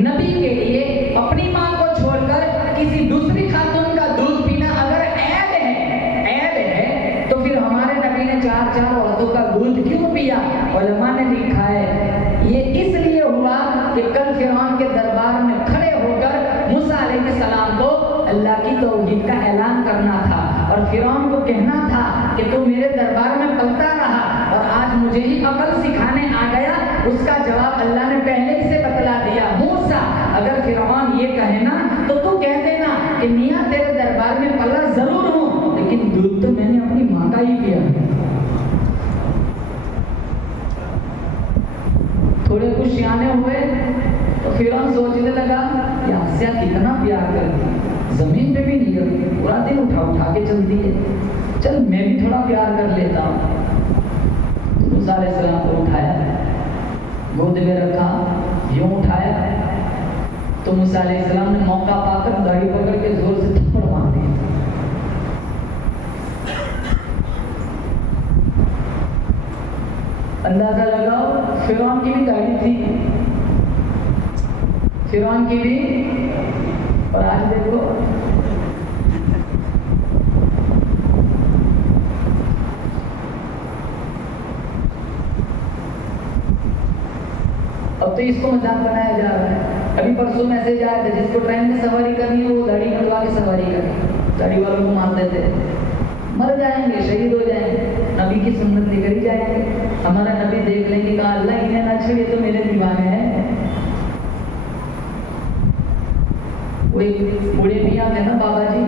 नबी के लिए अपनी माँ को छोड़कर किसी दूसरी खातून का दूध पीना अगर ऐब है, तो फिर हमारे नबी ने 4 औरतों का दूध क्यों पिया। उलमा ने लिखा है ये इसलिए हुआ कि कल फिरौन के दरबार में खड़े होकर मूसा अलैहिस्सलाम को अल्लाह की तौहीद का ऐलान करना था, और फिरौन को कहना था कि तू मेरे दरबार में पलता रहा और आज मुझे ही अकल सिखाने आ गया। उसका जवाब अल्लाह ने पहले ही से बतला दिया, मूसा अगर फिरौन ये कहे ना तो तू कह देना कि मियाँ तेरे दरबार में पला जरूर हूँ, लेकिन दूध तो मैंने अपनी माँ का ही पिया। पे चलती है, चल मैं भी थोड़ा प्यार कर लेता हूँ। तो मूसा अलैहिस्सलाम को उठाया, गोद में रखा, यूं उठाया तो मूसा अलैहिस्सलाम ने मौका पाकर दाढ़ी पकड़ के जोर से थप्पड़ मार दिया। अंदाजा लगाओ, फिरौन की भी दाढ़ी थी, फिरौन की भी, और आज देखो अब तो इसको मजाक बनाया जा रहा है। अभी परसों मैसेज आया था, जिसको ट्रेन में सवारी करनी है वो दाढ़ी कटवा के सवारी करे, दाढ़ी वालों को मार देते हैं, मर जाएंगे, शहीद हो जाएंगे, नबी की सुन्नत लेकर ही जाएंगे। हमारा नबी देख लेंगे, कहा अल्लाह इन्हें ना छेड़े तो मेरे दीवाने हैं। वो एक बूढ़े मियाँ थे ना बाबा जी,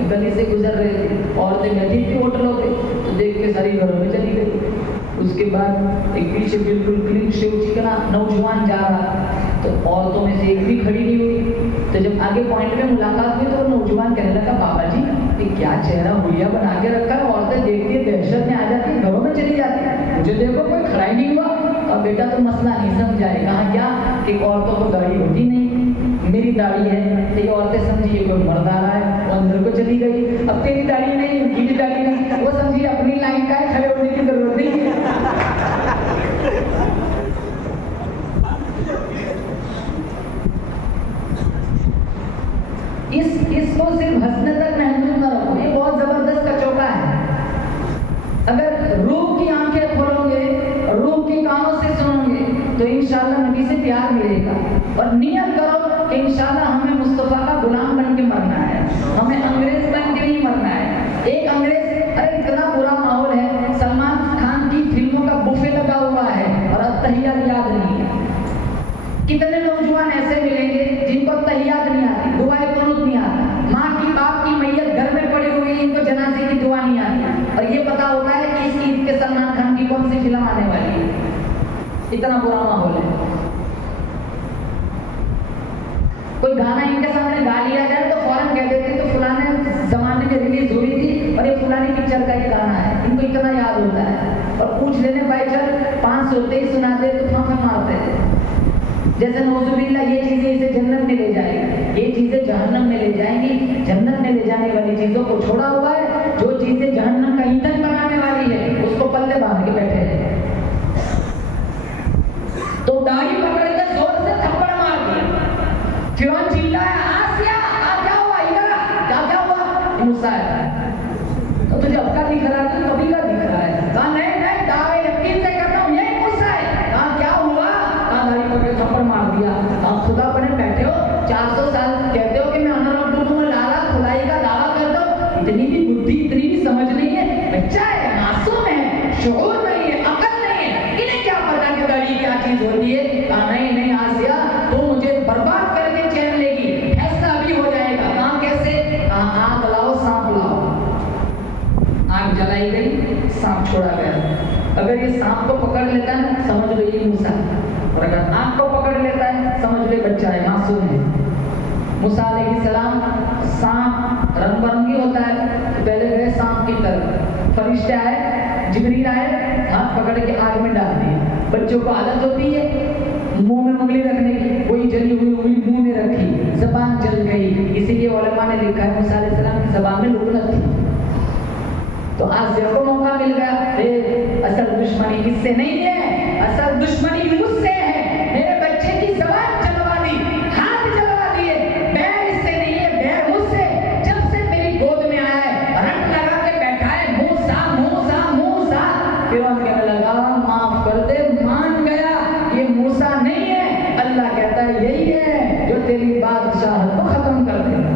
एक गली से गुजर रहे थे, औरतें बैठी थी होटलों पे, तो देख के सारी घरों में चली गई। उसके बाद एक पीछे बिल्कुल क्लीन शेव चिकना नौजवान जा रहा, तो औरतों में से एक भी खड़ी नहीं हुई। तो जब आगे पॉइंट में मुलाकात हुई तो नौजवान कहने लगा, बाबा जी ये क्या चेहरा हुलिया बना के रखा है, औरतें देखती है दहशत में आ जाती है, घरों में चली जाती है, मुझे देखो कोई खड़ा ही नहीं हुआ। अब बेटा तो मसला नहीं समझाए, कहा क्या कि औरतों को दाढ़ी होती नहीं, मेरी दाढ़ी है, तो ये औरतें समझी ये कोई मर्द आ रहा है, वो अंदर को चली गई। अब तेरी दाढ़ी नहीं, उनकी भी दाढ़ी नहीं, वो समझी अपनी लाइन का है, खड़े होने की जरूरत नहीं है। इसको सिर्फ हंसने तक महसूस न रखो, ये बहुत जबरदस्त का चौका है। अगर रूह की आंखें खोलोगे, रूह के कानों से सुनोगे तो इंशाल्लाह नबी से प्यार मिलेगा। और नियत करो कि इंशाल्लाह हमें मुस्तफा का गुलाम बन के मरना है, हमें अंग्रेज बन के नहीं मरना है। एक अंग्रेज, अरे इतना बुरा माहौल है, सलमान खान की फिल्मों का बुफे लगा हुआ है और अत्तहियात याद नहीं है। कितने नौजवान ऐसे मिलेंगे जिनको तहियात नहीं आती, दुआए कुनूत नहीं आता, माँ की बाप की मैयत घर में पड़ी हुई, इनको जनाजे की दुआ नहीं आती, और ये पता होता है कि इस ईद के सलमान खान की कौन सी फिल्म आने वाली है। इतना बुरा माहौल है। कोई गाना इनके सामने गा लिया जाए तो फौरन कह देते तो फलाने जमाने में रिलीज हुई थी और ये फलानी पिक्चर का ये गाना है, इनको इतना याद होता है। और पूछ लेने भाई चल 5 होते ही सुनाते तो फांफा मारते थे, जैसे नौजुबिल्लाह ये चीजें इसे जन्नत में ले जाएगी, ये चीजें जहन्नम में ले जाएंगी। जन्नत में ले जाने वाली चीजों को छोड़ा हुआ है, जो चीजें जहन्नम का ईंधन बनाने वाली है उसको पल्ले बांध के बैठे हैं। तो दाढ़ी पकड़ के जोर से थप्पड़ मार दिया, फिरौन चिल्लाया, आसिया क्या हुआ, इधर क्या हुआ। मूसा तो तुझे अब का दिख रहा है, कभी का दिख रहा है। कहा नहीं नहीं, दावे यकीन से कहता हूँ यही मूसा है। कहा क्या हुआ, कहा दाढ़ी पकड़ के थप्पड़ मार दिया। आप खुदा बने बैठे हो, 400 साल कहते हो कि मैं अनर तुम्हें लाला खुदाई का दावा करता हूँ, इतनी भी बुद्धि, इतनी भी समझ नहीं है, बच्चा है, मासूम है, शऊर नहीं है, अकल नहीं है, इन्हें क्या पता कि दाढ़ी क्या चीज होती है। कहा नहीं नहीं आसिया, तो मुझे बर्बाद करके चैन लेगी, फैसला अभी हो जाएगा। कहा कैसे, कहा आग लाओ, सांप लाओ। आग जलाई गई, सांप छोड़ा गया। अगर ये सांप को पकड़ लेता है समझ लो ये मूसा, और अगर आग को पकड़ लेता है समझ लो बच्चा है, मासूम है। मूसा अलैहिस्सलाम, सांप रंग बिरंगी होता है, तो पहले गए सांप की तरफ, फरिश्ते आए, जिब्रील आए, हाथ पकड़ के आग में डाल दिए। बच्चों को आदत होती है मुंह में उंगली रखने की, कोई जली हुई उंगली मुंह में रखी, जबान जल गई। इसीलिए उलमा ने लिखा है मूसा अलैहिस्सलाम की जबान में लुकनत थी। तो आज को मौका मिल गया, असल दुश्मनी इससे नहीं है, असल दुश्मनी मुझसे है। मेरे बच्चे की जबान चलवा दी, हाथ चलवा दिए, बैर इससे नहीं है, बैर मुझसे। जब से मेरी गोद में आया है, रट लगा के बैठा है, मूसा मूसा मूसा। फिर हम कहने लगा माफ कर दे, मान गया, ये मूसा नहीं है। अल्लाह कहता है यही है जो तेरी बादशाहत को खत्म कर देगा।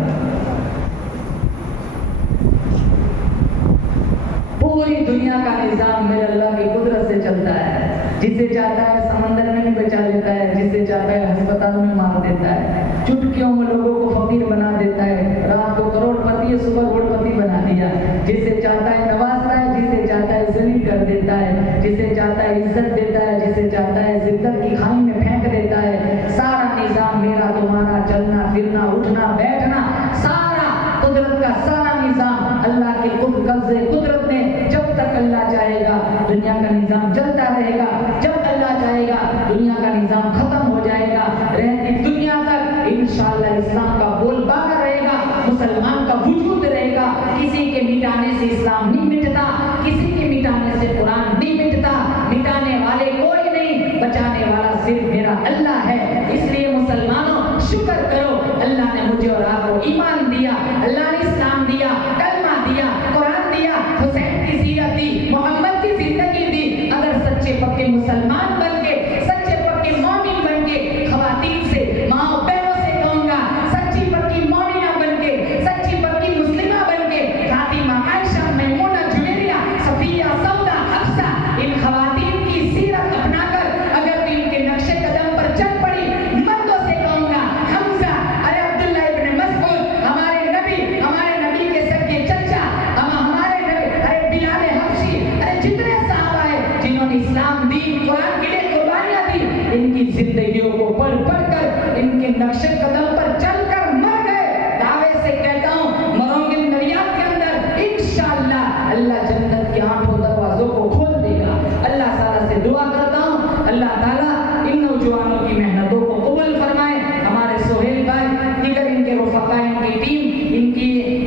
पूरी दुनिया का निजाम मेरे अल्लाह की कुदरत से चलता है। जिसे चाहता है समंदर में भी बचा लेता है, जिसे चाहता है अस्पताल में मार देता है, चुटकियों में लोगों को फकीर बना देता है, रात को करोड़पति सुबह करोड़पति बना दिया। जिसे चाहता है नवाजता है, जिसे चाहता है जलील कर देता है, जिसे चाहता है इज्जत देता है, जिसे चाहता है जिद्दत की खाई में फेंक देता है। सारा निजाम मेरा तुम्हारा, चलना फिरना उठना बैठना, सारा कुदरत का सारा निजाम अल्लाह के कब्ज़े कुदरत में जब तक अल्लाह चाहेगा दुनिया का निज़ाम चलता रहेगा, जब अल्लाह चाहेगा दुनिया का निज़ाम खत्म हो जाएगा। रहती दुनिया तक इंशाअल्लाह इस्लाम का बोलबाला रहेगा, मुसलमान का वजूद रहेगा। किसी के मिटाने से इस्लाम नहीं मिटता, किसी के मिटाने से कुरान नहीं मिटता। मिटाने वाले कोई नहीं, बचाने वाला सिर्फ मेरा अल्लाह है। इसलिए मुसलमानों शुक्र करो, अल्लाह ने मुझे और आपको ईमान दिया, अल्लाह ने इस्लाम दिया, कलमा दिया, कुरान दिया, हुसैन की सीरत दी, मोहम्मद की जिंदगी दी। अगर सच्चे पक्के मुसलमान बन के, सच्चे पक्के मोमिन बन के, खवातीन से, माओ बहनों से कहूंगा, सच्ची पक्की मोमिना बन के, सच्ची पक्की मुस्लिमा बन के, फातिमा, आयशा, मैमूना, जुवेरिया, सफिया, सौदा, हफ्सा, इन खवातीन की सीरत अपनाकर अगर भी इनके नक्शे कदम पर चल पड़ी, मर्दों से कहूंगा, हमजा, अरे अब्दुल्ला इब्न मसऊद, हमारे नबी के सगे चचा, हमारे नबी, अरे बिलाल हबशी, अरे जितने साहबा है जिन्होंने इस्लाम दीन कुरान के लिए कुर्बानियां दी, इनकी जिंदगियों को पढ़ कर इनके नक्शे कदम पर चलकर मर गए। दावे से कहता हूं, मरोगे दरिया के अंदर, इंशाअल्लाह अल्लाह जन्नत के आठों दरवाजों को खोल देगा। अल्लाह ताला से दुआ करता हूं, अल्लाह ताला इन नौजवानों की मेहनतों को कबूल फरमाए। हमारे सोहेल भाई, दिगर इनके रुफका, इनकी टीम,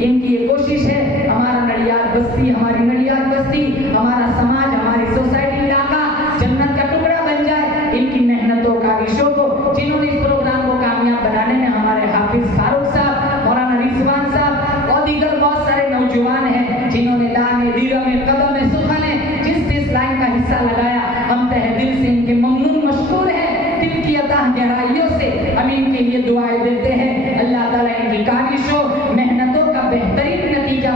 इनकी ये कोशिश है, हमारा नडियाद बस्ती, हमारी नडियाद बस्ती, हमारा समाज, हमारी सोसाइटी, इलाका जन्नत का टुकड़ा बन जाए। इनकी मेहनतों काविशों को, जिन्होंने इस प्रोग्राम को कामयाब बनाने में हमारे हाफिज फारूक साहब, मौलाना रिजवान साहब और दीगर बहुत सारे नौजवान हैं जिन्होंने दाने दीरा में कदम में सुखाने जिस लाइन का हिस्सा लगाया, हम तहे दिल से इनके ममनून मशकूर हैं। दिल की अता गहराइयों से हम इनके लिए दुआएं देते हैं। अल्लाह ताला इनकी काविशों, मेहनतों का बेहतरीन नतीजा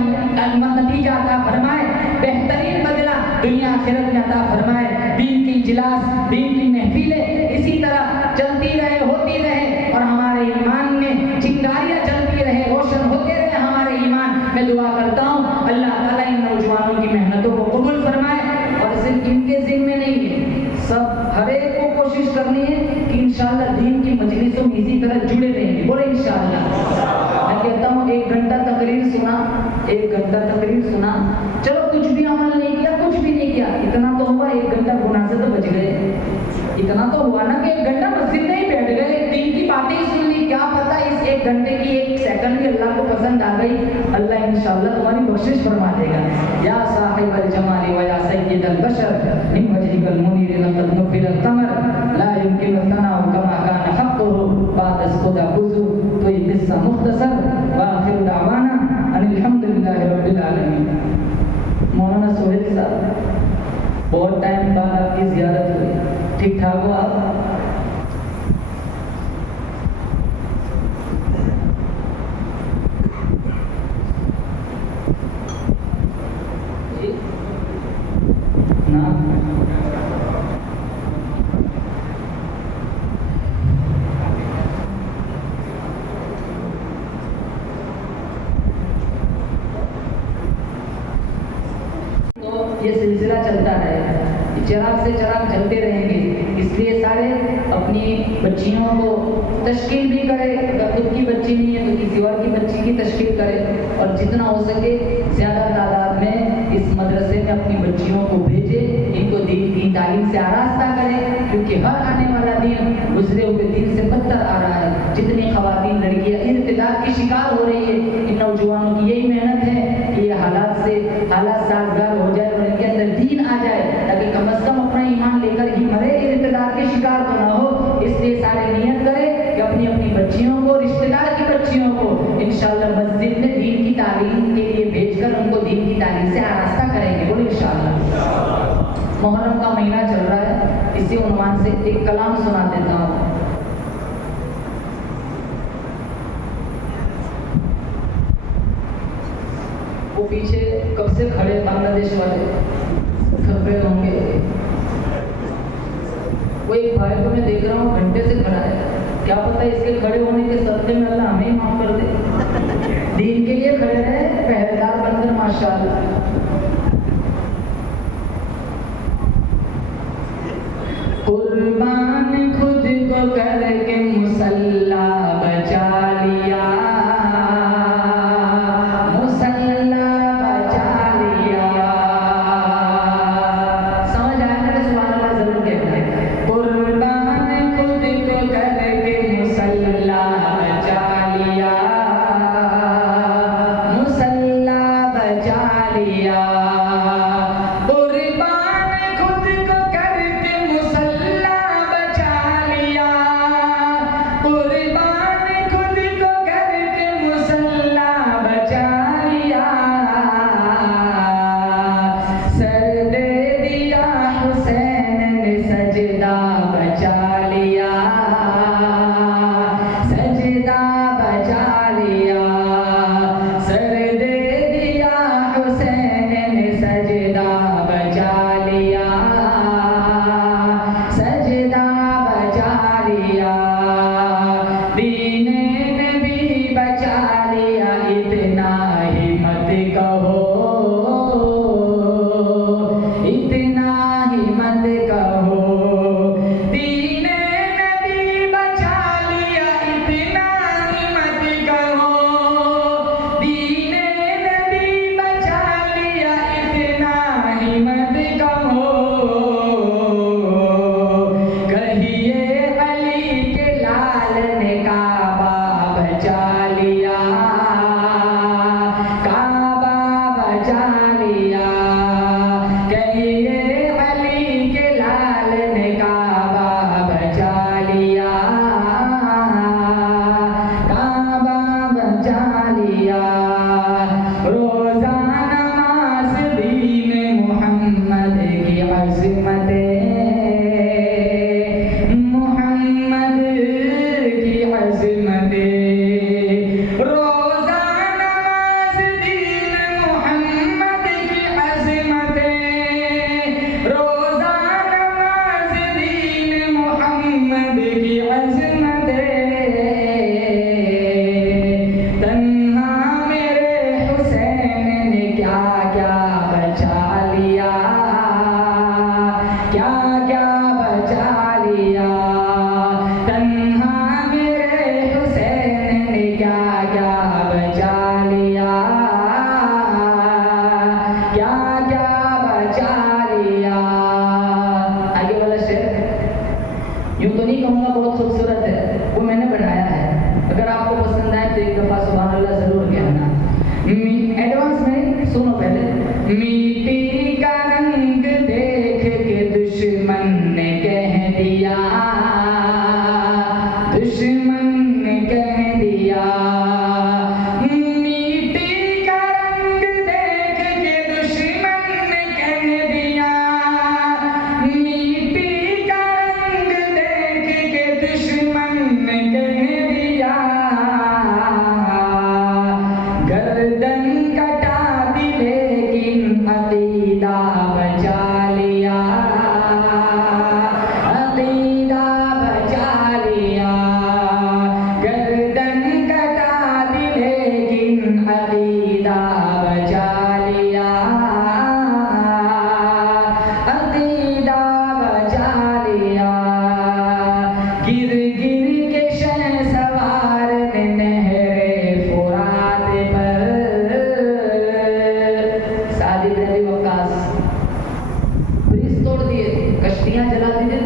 अता फरमाए, बेहतरीन बदला दुनिया आखिरत में अता फरमाए। दीन की इजलास, दीन की महफिलें इसी तरह चलती रहे, होती रहे और हमारे ईमान में चिंगारियां जलती रहे, रोशन होते रहे हमारे ईमान। मैं दुआ करता हूँ अल्लाह ताला इन नौजवानों की मेहनतों को कबूल फरमाए। और सिर्फ इनके जिम्मे नहीं है, सब हर एक को कोशिश करनी है कि इंशाअल्लाह दीन की मजलिसों में इसी तरह जुड़े रहेंगे। बोले इंशाअल्लाह। मैं कहता हूँ 1 घंटा तकरीर सुना, 1 घंटा तकरीर सुना, चलो कुछ भी अमल नहीं किया, कुछ भी नहीं किया, इतना तो हुआ 1 घंटा गुनाह से तो बच गए। इतना तो हुआ ना कि 1 घंटा मस्जिद में ही बैठ गए, दीन की बातें ही सुन ली। क्या पता इस 1 घंटे की 1 सेकंड भी अल्लाह को पसंद आ गई, अल्लाह इंशाअल्लाह तुम्हारी बख्शिश फरमा देगा। या साहिबल जमाली व या सय्यदल बशर मिन वजहिकल मुनीर लक़द नुफ़िल क़मर ला युमकिनु तनाउ कमा कान हक़्क़ुहु बाद खुदा बुज़ु। तो ये किस्सा मुख्तसर व आखिर दावाना अनिल हम्दुलिल्लाहि रब्बिल आलमीन। मौलाना सोहेल साहब, बहुत टाइम बाद आपकी ज़ियारत हुई, ठीक ठाक हो आप? ना ये सिलसिला चलता रहेगा, चिराग से चिराग जलते रहेंगे। इसलिए सारे अपनी बच्चियों को तश्कील भी करें, अगर खुद की बच्ची नहीं है तो किसी और की बच्ची की तश्कील करें और जितना हो सके ज़्यादा तादाद में इस मदरसे में अपनी बच्चियों को भेजें, इनको दीन की तालीम से आरास्ता करें, क्योंकि हर आने वाला दिन गुजरे हुए दिन से बदतर आ रहा है। जितनी ख़वातीन लड़कियाँ इर्तिदाद की शिकार हो रही है, इन नौजवानों की यही मेहनत है कि ये हालात साजगार हो जाए और इनके अंदर दीन आ जाए, ताकि कम अज़ कम अपना ईमान लेकर ही मरे, इर्तिदाद के शिकार तो ना हो। इसलिए सारे नियत करें कि अपनी अपनी बच्चियों को, रिश्तेदार की बच्चियों को इंशाअल्लाह मस्जिद में दीन की तालीम के लिए भेजकर उनको दीन की तालीम से आरास्ता करेंगे। बोले इंशाअल्लाह। मुहर्रम का महीना चल रहा है, इसी उन्वान से एक कलाम सुना देता हूँ। वो पीछे कब से खड़े बांग्लादेश वाले थक गए होंगे। वो एक भाई को मैं देख रहा हूँ घंटे से खड़ा है, क्या पता इसके खड़े होने के सदक़े में अल्लाह हमें ही माफ कर दे। दीन के लिए खड़े रहे, पहरेदार बनकर माशाअल्लाह। कुर्बान खुद को करके मुसल्ला बचा लिया, मुसल्ला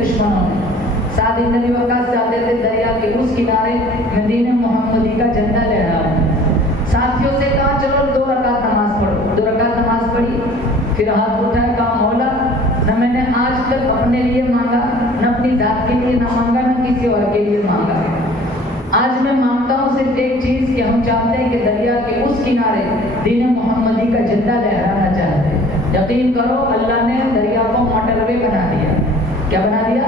दुश्मनों ने। साथ ही नबी वक्कास चाहते थे दरिया के उस किनारे मदीने मोहम्मदी का झंडा लहराऊं। साथियों से कहा चलो 2 रकात नमाज पढ़ो। 2 रकात नमाज पढ़ी, फिर हाथ उठाए, कहा मौला न मैंने आज तक अपने लिए मांगा, न अपनी जात के लिए ना मांगा, न किसी और के लिए मांगा। आज मैं मांगता हूँ सिर्फ एक चीज कि हम चाहते हैं कि दरिया के उस किनारे दीन मोहम्मदी का झंडा लहराना चाहते हैं। यकीन करो अल्लाह ने दरिया को मोटरवे बना दिया। क्या बना दिया?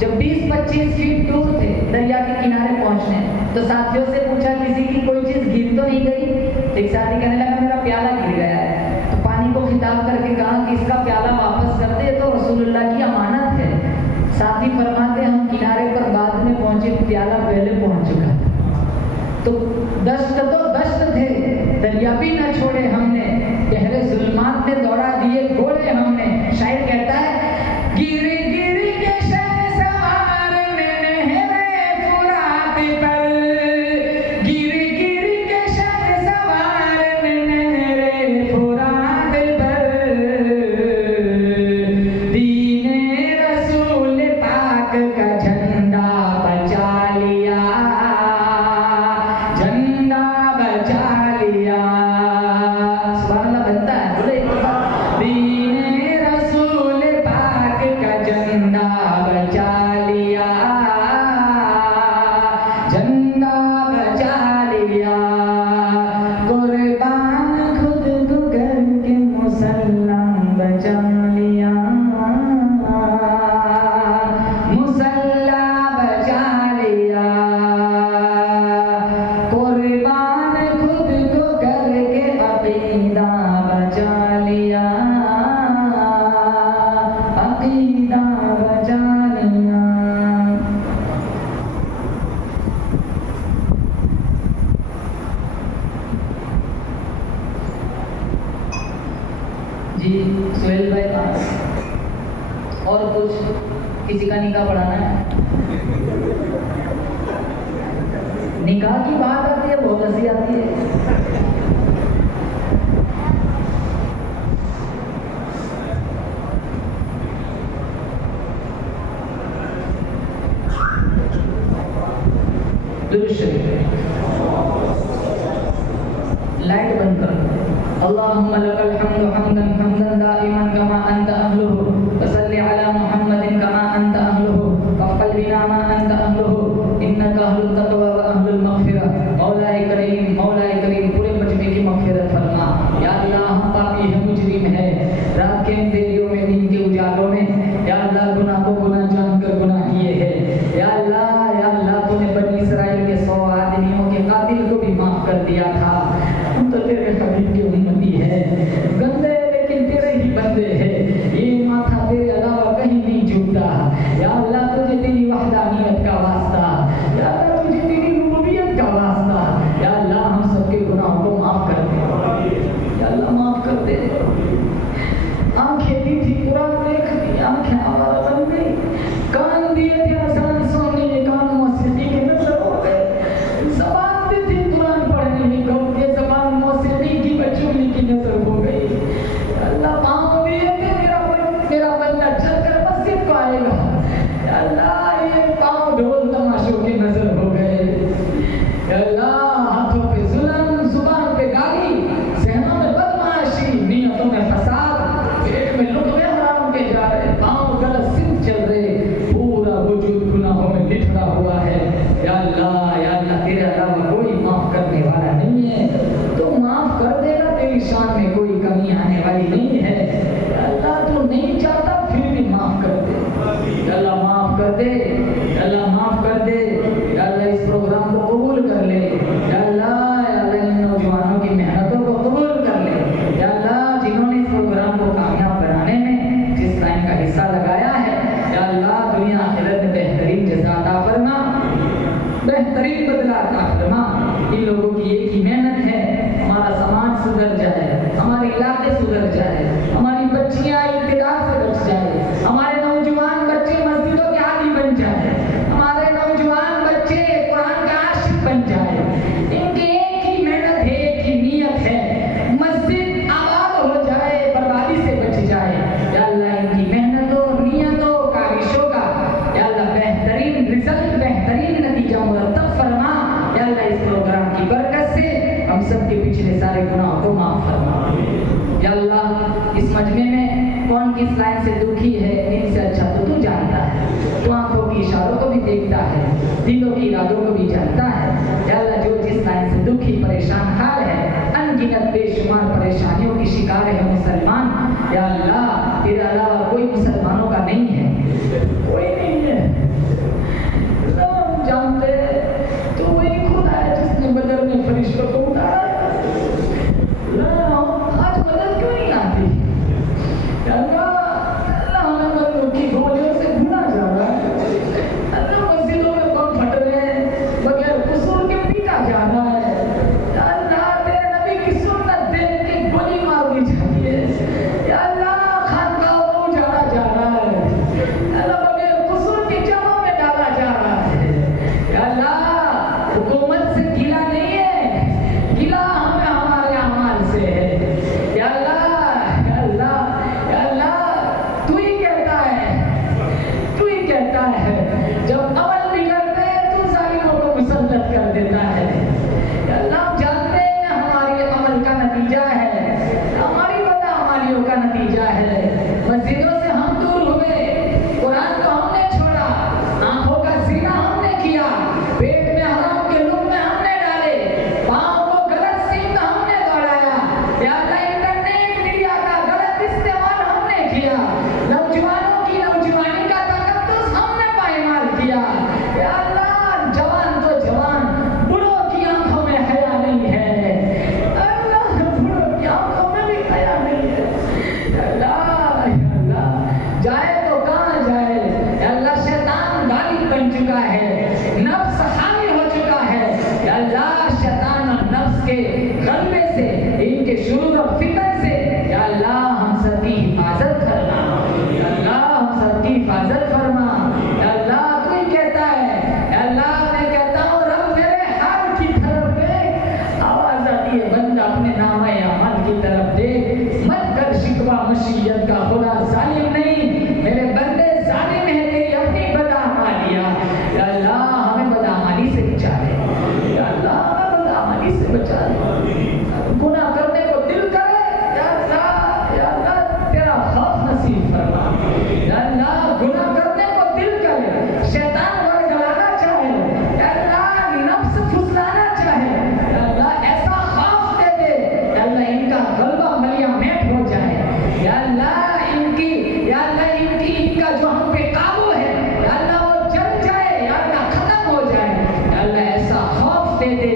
जब 20-25 फीट दूर थे दरिया के किनारे पहुंचने, तो साथियों से पूछा किसी की कोई चीज गिर तो नहीं गई? एक साथी कहने लगा मेरा प्याला गिर गया है। तो पानी को खिताब करके कहा कि इसका प्याला वापस कर दे, तो रसूलुल्लाह की अमानत है। साथी फरमाते हम किनारे पर बाद में पहुंचे, प्याला पहले पहुंच चुका था। तो दस्त थे, दरिया भी न छोड़े हमने, पहले जुल्मात में दौड़ा दिए घोड़े हमने। शायर कहता है गिरी गिरी के शहसवार ने नहरे फुरात पर, गिरी गिरी के शहसवार ने नहरे फुरात पर, दीने रसूल पाक का झंडा बचा लिया, झंडा बचा लिया। सुभान अल्लाह बनता है, बोले दीने रसूल पाक का झंडा बचा लिया, झंडा बचा लिया। कुर्बान खुद को करके मुसल्लम बचा लिया, मुसल्ला बचा लिया। कुर्बान खुद को करके अकीदा बचा लिया, अकीदा बचा लिया। जी सुहेल भाई और कुछ किसी का निकाह पढ़ाना है? निकाह की बात आती है बहुत हंसी आती है। लाइट बंद कर। अल्लाहुम्मा लकल हम्दु हम्दन हम्दन दाइमन कमा अंत अहलुहु, वसल्लि अला मुहम्मदिन कमा अंत अहलुहु, वक़ल बिना मा अंत अहलुहु, इन्नका अहलुत तक़वा व अहलुल मग़फ़िरह। मौलाए करीम पूरे मजमे की मग़फ़िरत फरमा। या अल्लाह हम पापी हैं, मुजरिम हैं, रात के अंधेरियों में, नींद के उजालों में या अल्लाह गुनाह को गुनाह जानकर गुनाह किए हैं। या अल्लाह तूने बनी इस्राइल के 100 आदमियों के कातिल को भी माफ कर दिया था। हम तो तेरे हबीब की उम्मती है, गंदे लेकिन तेरे ही बंदे हैं। ये माथा तेरे अलावा कहीं नहीं झुकता। या अल्लाह तुझे तेरी वहदानियत का वास्ता, या अल्लाह तुझे तेरी रुबूबियत का वास्ता। या अल्लाह हम सबके गुनाहों को माफ कर दे। या अल्लाह माफ कर दे। आंखें दी थी कुरान देख दी, आंखें आवारा बन गई, कान दिए थे आसान सुनने के, कान मौसीकी के नजर हो गए, ज़बान दी थी कुरान पढ़ने की, कौन के ज़बान मौसीकी की बचूली की नजर हो गई। अल्लाह पाँव दिए थे, मेरा बंदा चलकर मस्जिद को आएगा। अल्लाह ये पाँव ढोल तमाशों की नजर हो गए। अल्लाह हाथों पे जुल्म, जुबान पे गाली, ज़हनों में बदमाशी, नियतों में फसाद, पेट में लुक़मे हराम के जा रहे, पाँव गलत सिद्ध चल रहे, पूरा वजूद गुनाहों में लिथड़ा हुआ है। या अल्लाह तेरे अलावा कोई माफ करने वाला नहीं है। तो माफ कर देना, तेरी शान में कोई कमी आने वाली नहीं है। या अल्लाह तू नहीं चाहता फिर भी माफ कर दे। या अल्लाह माफ कर दे, या अल्लाह माफ कर दे। या अल्लाह इस प्रोग्राम को कबूल कर ले। या अल्लाह इन नौजवानों की मेहनतों को कबूल कर ले। या अल्लाह जिन्होंने इस प्रोग्राम को कामयाब बनाने में किस लाइन से दुखी है इनसे अच्छा तो तू जानता है। तू आंखों की इशारों को भी देखता है, दिलों की इरादों को भी जानता है। या अल्लाह जो जिस लाइन से दुखी परेशान हाल है, अनगिनत बेशुमार परेशानियों की शिकार है मुसलमान, या अल्लाह तेरे अलावा कोई मुसलमानों का नहीं है, कोई नहीं है। जानते तो वही खुदा है जिसने बदर में फरिश्तों को उतारा। आज मदद क्यों नहीं आती? अल्लाह हमें बंदों की गोलियों से भुना जा रहा है। अल्लाह मस्जिदों में बम फट रहे हैं, बगैर कसूर के पीटा जा रहा है। अल्लाह तेरे नबी की सुन्नत देख के गोली मार दी जाती है। या अल्लाह खानकाहों को उजाड़ा जा रहा है। अल्लाह बगैर कसूर के जमाओं में डाला जा रहा है। या अल्लाह हुकूमत से गिला नहीं है, गिला हमें हमारे अमाल से है। या अल्लाह, या अल्लाह, या अल्लाह तू ही कहता है, तू ही कहता है जब अमल बिगड़ते हैं तू जालिमों को मुसल्लत कर देता है। या अल्लाह हम जानते हैं हमारे अमल का नतीजा है, हमारी बदअमालियों का नतीजा है। मस्जिदों से हम दूर हुए, कुरान को हमने छोड़ा, आंखों का जीना हमने किया, पेट में हराम के लुक़्मे हमने डाले, पाँव को गलत सीधा हमने दौड़ाया। या अल्लाह इंटरनेट मीडिया का गलत इस्तेमाल हमने किया, नौजवानों की नौजवानी का तकद्दुस हमने पायमाल किया। या अल्लाह जवान तो जवान, बूढ़ों की आंखों में हया नहीं है। अल्लाह बूढ़ों की आंखों में भी हया नहीं है। अल्लाह, या अल्लाह जाए तो कहाँ जाए? या अल्लाह शैतान गालिब बन चुका है, नफ्स हावी हो चुका है। या अल्लाह शैतान और नफ्स के गलबे से, इनके शुरूर और फितन से या अल्लाह हम सबकी हिफाजत करना। या अल्लाह हम सबकी हिफाजत फरमा। या अल्लाह तू ही कहता है, या अल्लाह मैं कहता हूँ रब मेरे हाल की तरफ देख। आवाज आती है बंदा अपने नामे अमल की तरफ देख, मत कर शिकवा मुसीयत का, खुदा जालिम नहीं, मेरे बंदे जालिम है तेरी अपनी बदअमालियाँ। या अल्लाह हमें बदअमाली से बचा ले। या अल्लाह हमें बदअमाली से बचा ले। गुनाह करने को दिल करे, या अल्लाह, या अल्लाह तेरा खौफ नसीब फरमा। या अल्लाह गुनाह करने को दिल करे, शैतान वरगलाना चाहे, या अल्लाह नफ्स फुसलाना चाहे, या अल्लाह ऐसा खौफ दे दे, या अल्लाह इनका गलबा मलिया मेट हो जाए। या अल्लाह इनकी, या अल्लाह इनकी, इनका जो हम पे काबू है, या अल्लाह वो जल जाए, या अल्लाह खत्म हो जाए। या अल्लाह ऐसा खौफ दे दे,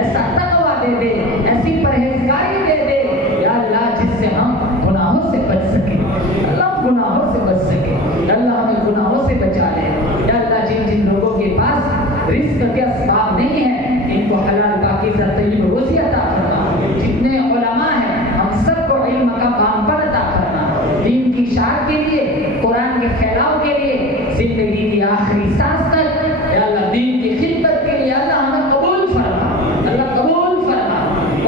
ऐसा तकवा दे दे, ऐसी परहेजगारी दे दे, या अल्लाह जिससे हम गुनाहों से बच सके। अल्लाह गुनाहों से बच सके। या अल्लाह हमें गुनाहों से बचा ले। या अल्लाह जिन जिन लोगों के पास रिस्क के असबाब नहीं है, इनको हलाल पाकीज़ा तय्यब रोज़ी अता फरमा। जितने उलमा हैं हम सबको इल्म का बांपन अता करना, दीन की इशाअत के लिए, कुरान के फैलाव के लिए, जिंदगी की आखिरी सांस तक या अल्लाह दीन की खिदमत के लिए अल्लाह हमें कबूल फरमा। अल्लाह कबूल फरमा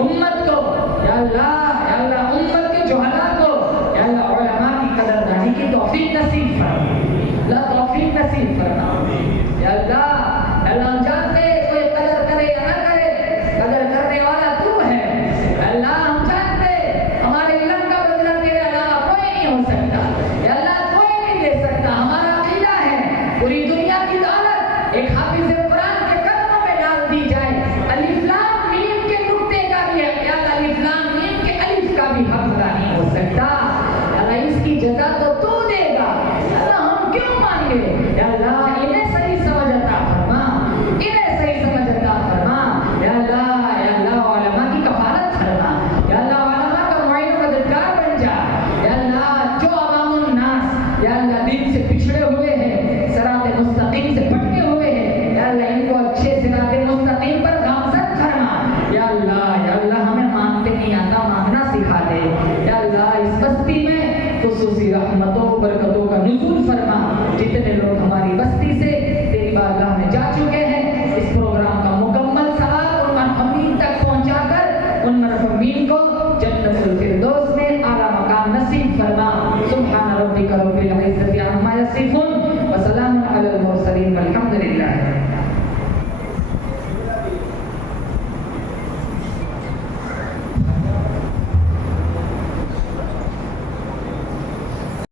उम्मत को। या अल्लाह, या अल्लाह उम्मत के जुहला को, या अल्लाह उलमा की कदरदानी की तौफीक नसीब फरमा। अल्लाह तौफीक नसीब फरमा। या अल्लाह, अल्लाह हम जानते हैं कोई कदर करे या ना करे, कदर करने वाला तू है। अल्लाह हम जानते हमारे इल्म का बदला तेरे अलावा कोई नहीं हो सकता। या अल्लाह कोई नहीं दे सकता। हमारा अकीदा है पूरी दुनिया की दौलत एक हाफिज़ कुरान के कदमों में डाल दी जाए। अलिफ लाम मीम के नुक्ते का भी है, या अलिफ लाम मीम के अलिफ का भी हक़दार नहीं हो सकता। अल्लाह इसकी जज़ा तो तू देगा। अल्लाह हम क्यों मांगे? या अल्लाह इन्हें सही समझ अता फरमा, इन्हें सही समझ अता फरमा। या अल्लाह, या अल्लाह उलमा की कफालत फरमा। या अल्लाह उलमा का मुईन मददगार बन जा। या अल्लाह जो अवामुन नास या अल्लाह दीन से पिछड़े हुए हैं, सिरात मुस्तकीम से भटके हुए हैं, या अल्लाह इनको अच्छे सिरात मुस्तकीम पर गामज़द फरमा। या अल्लाह, या अल्लाह हमें मांगते नहीं आता, मांगना सिखा दे। या अल्लाह इस बस्ती में खुसूसी रहमतों बरकतों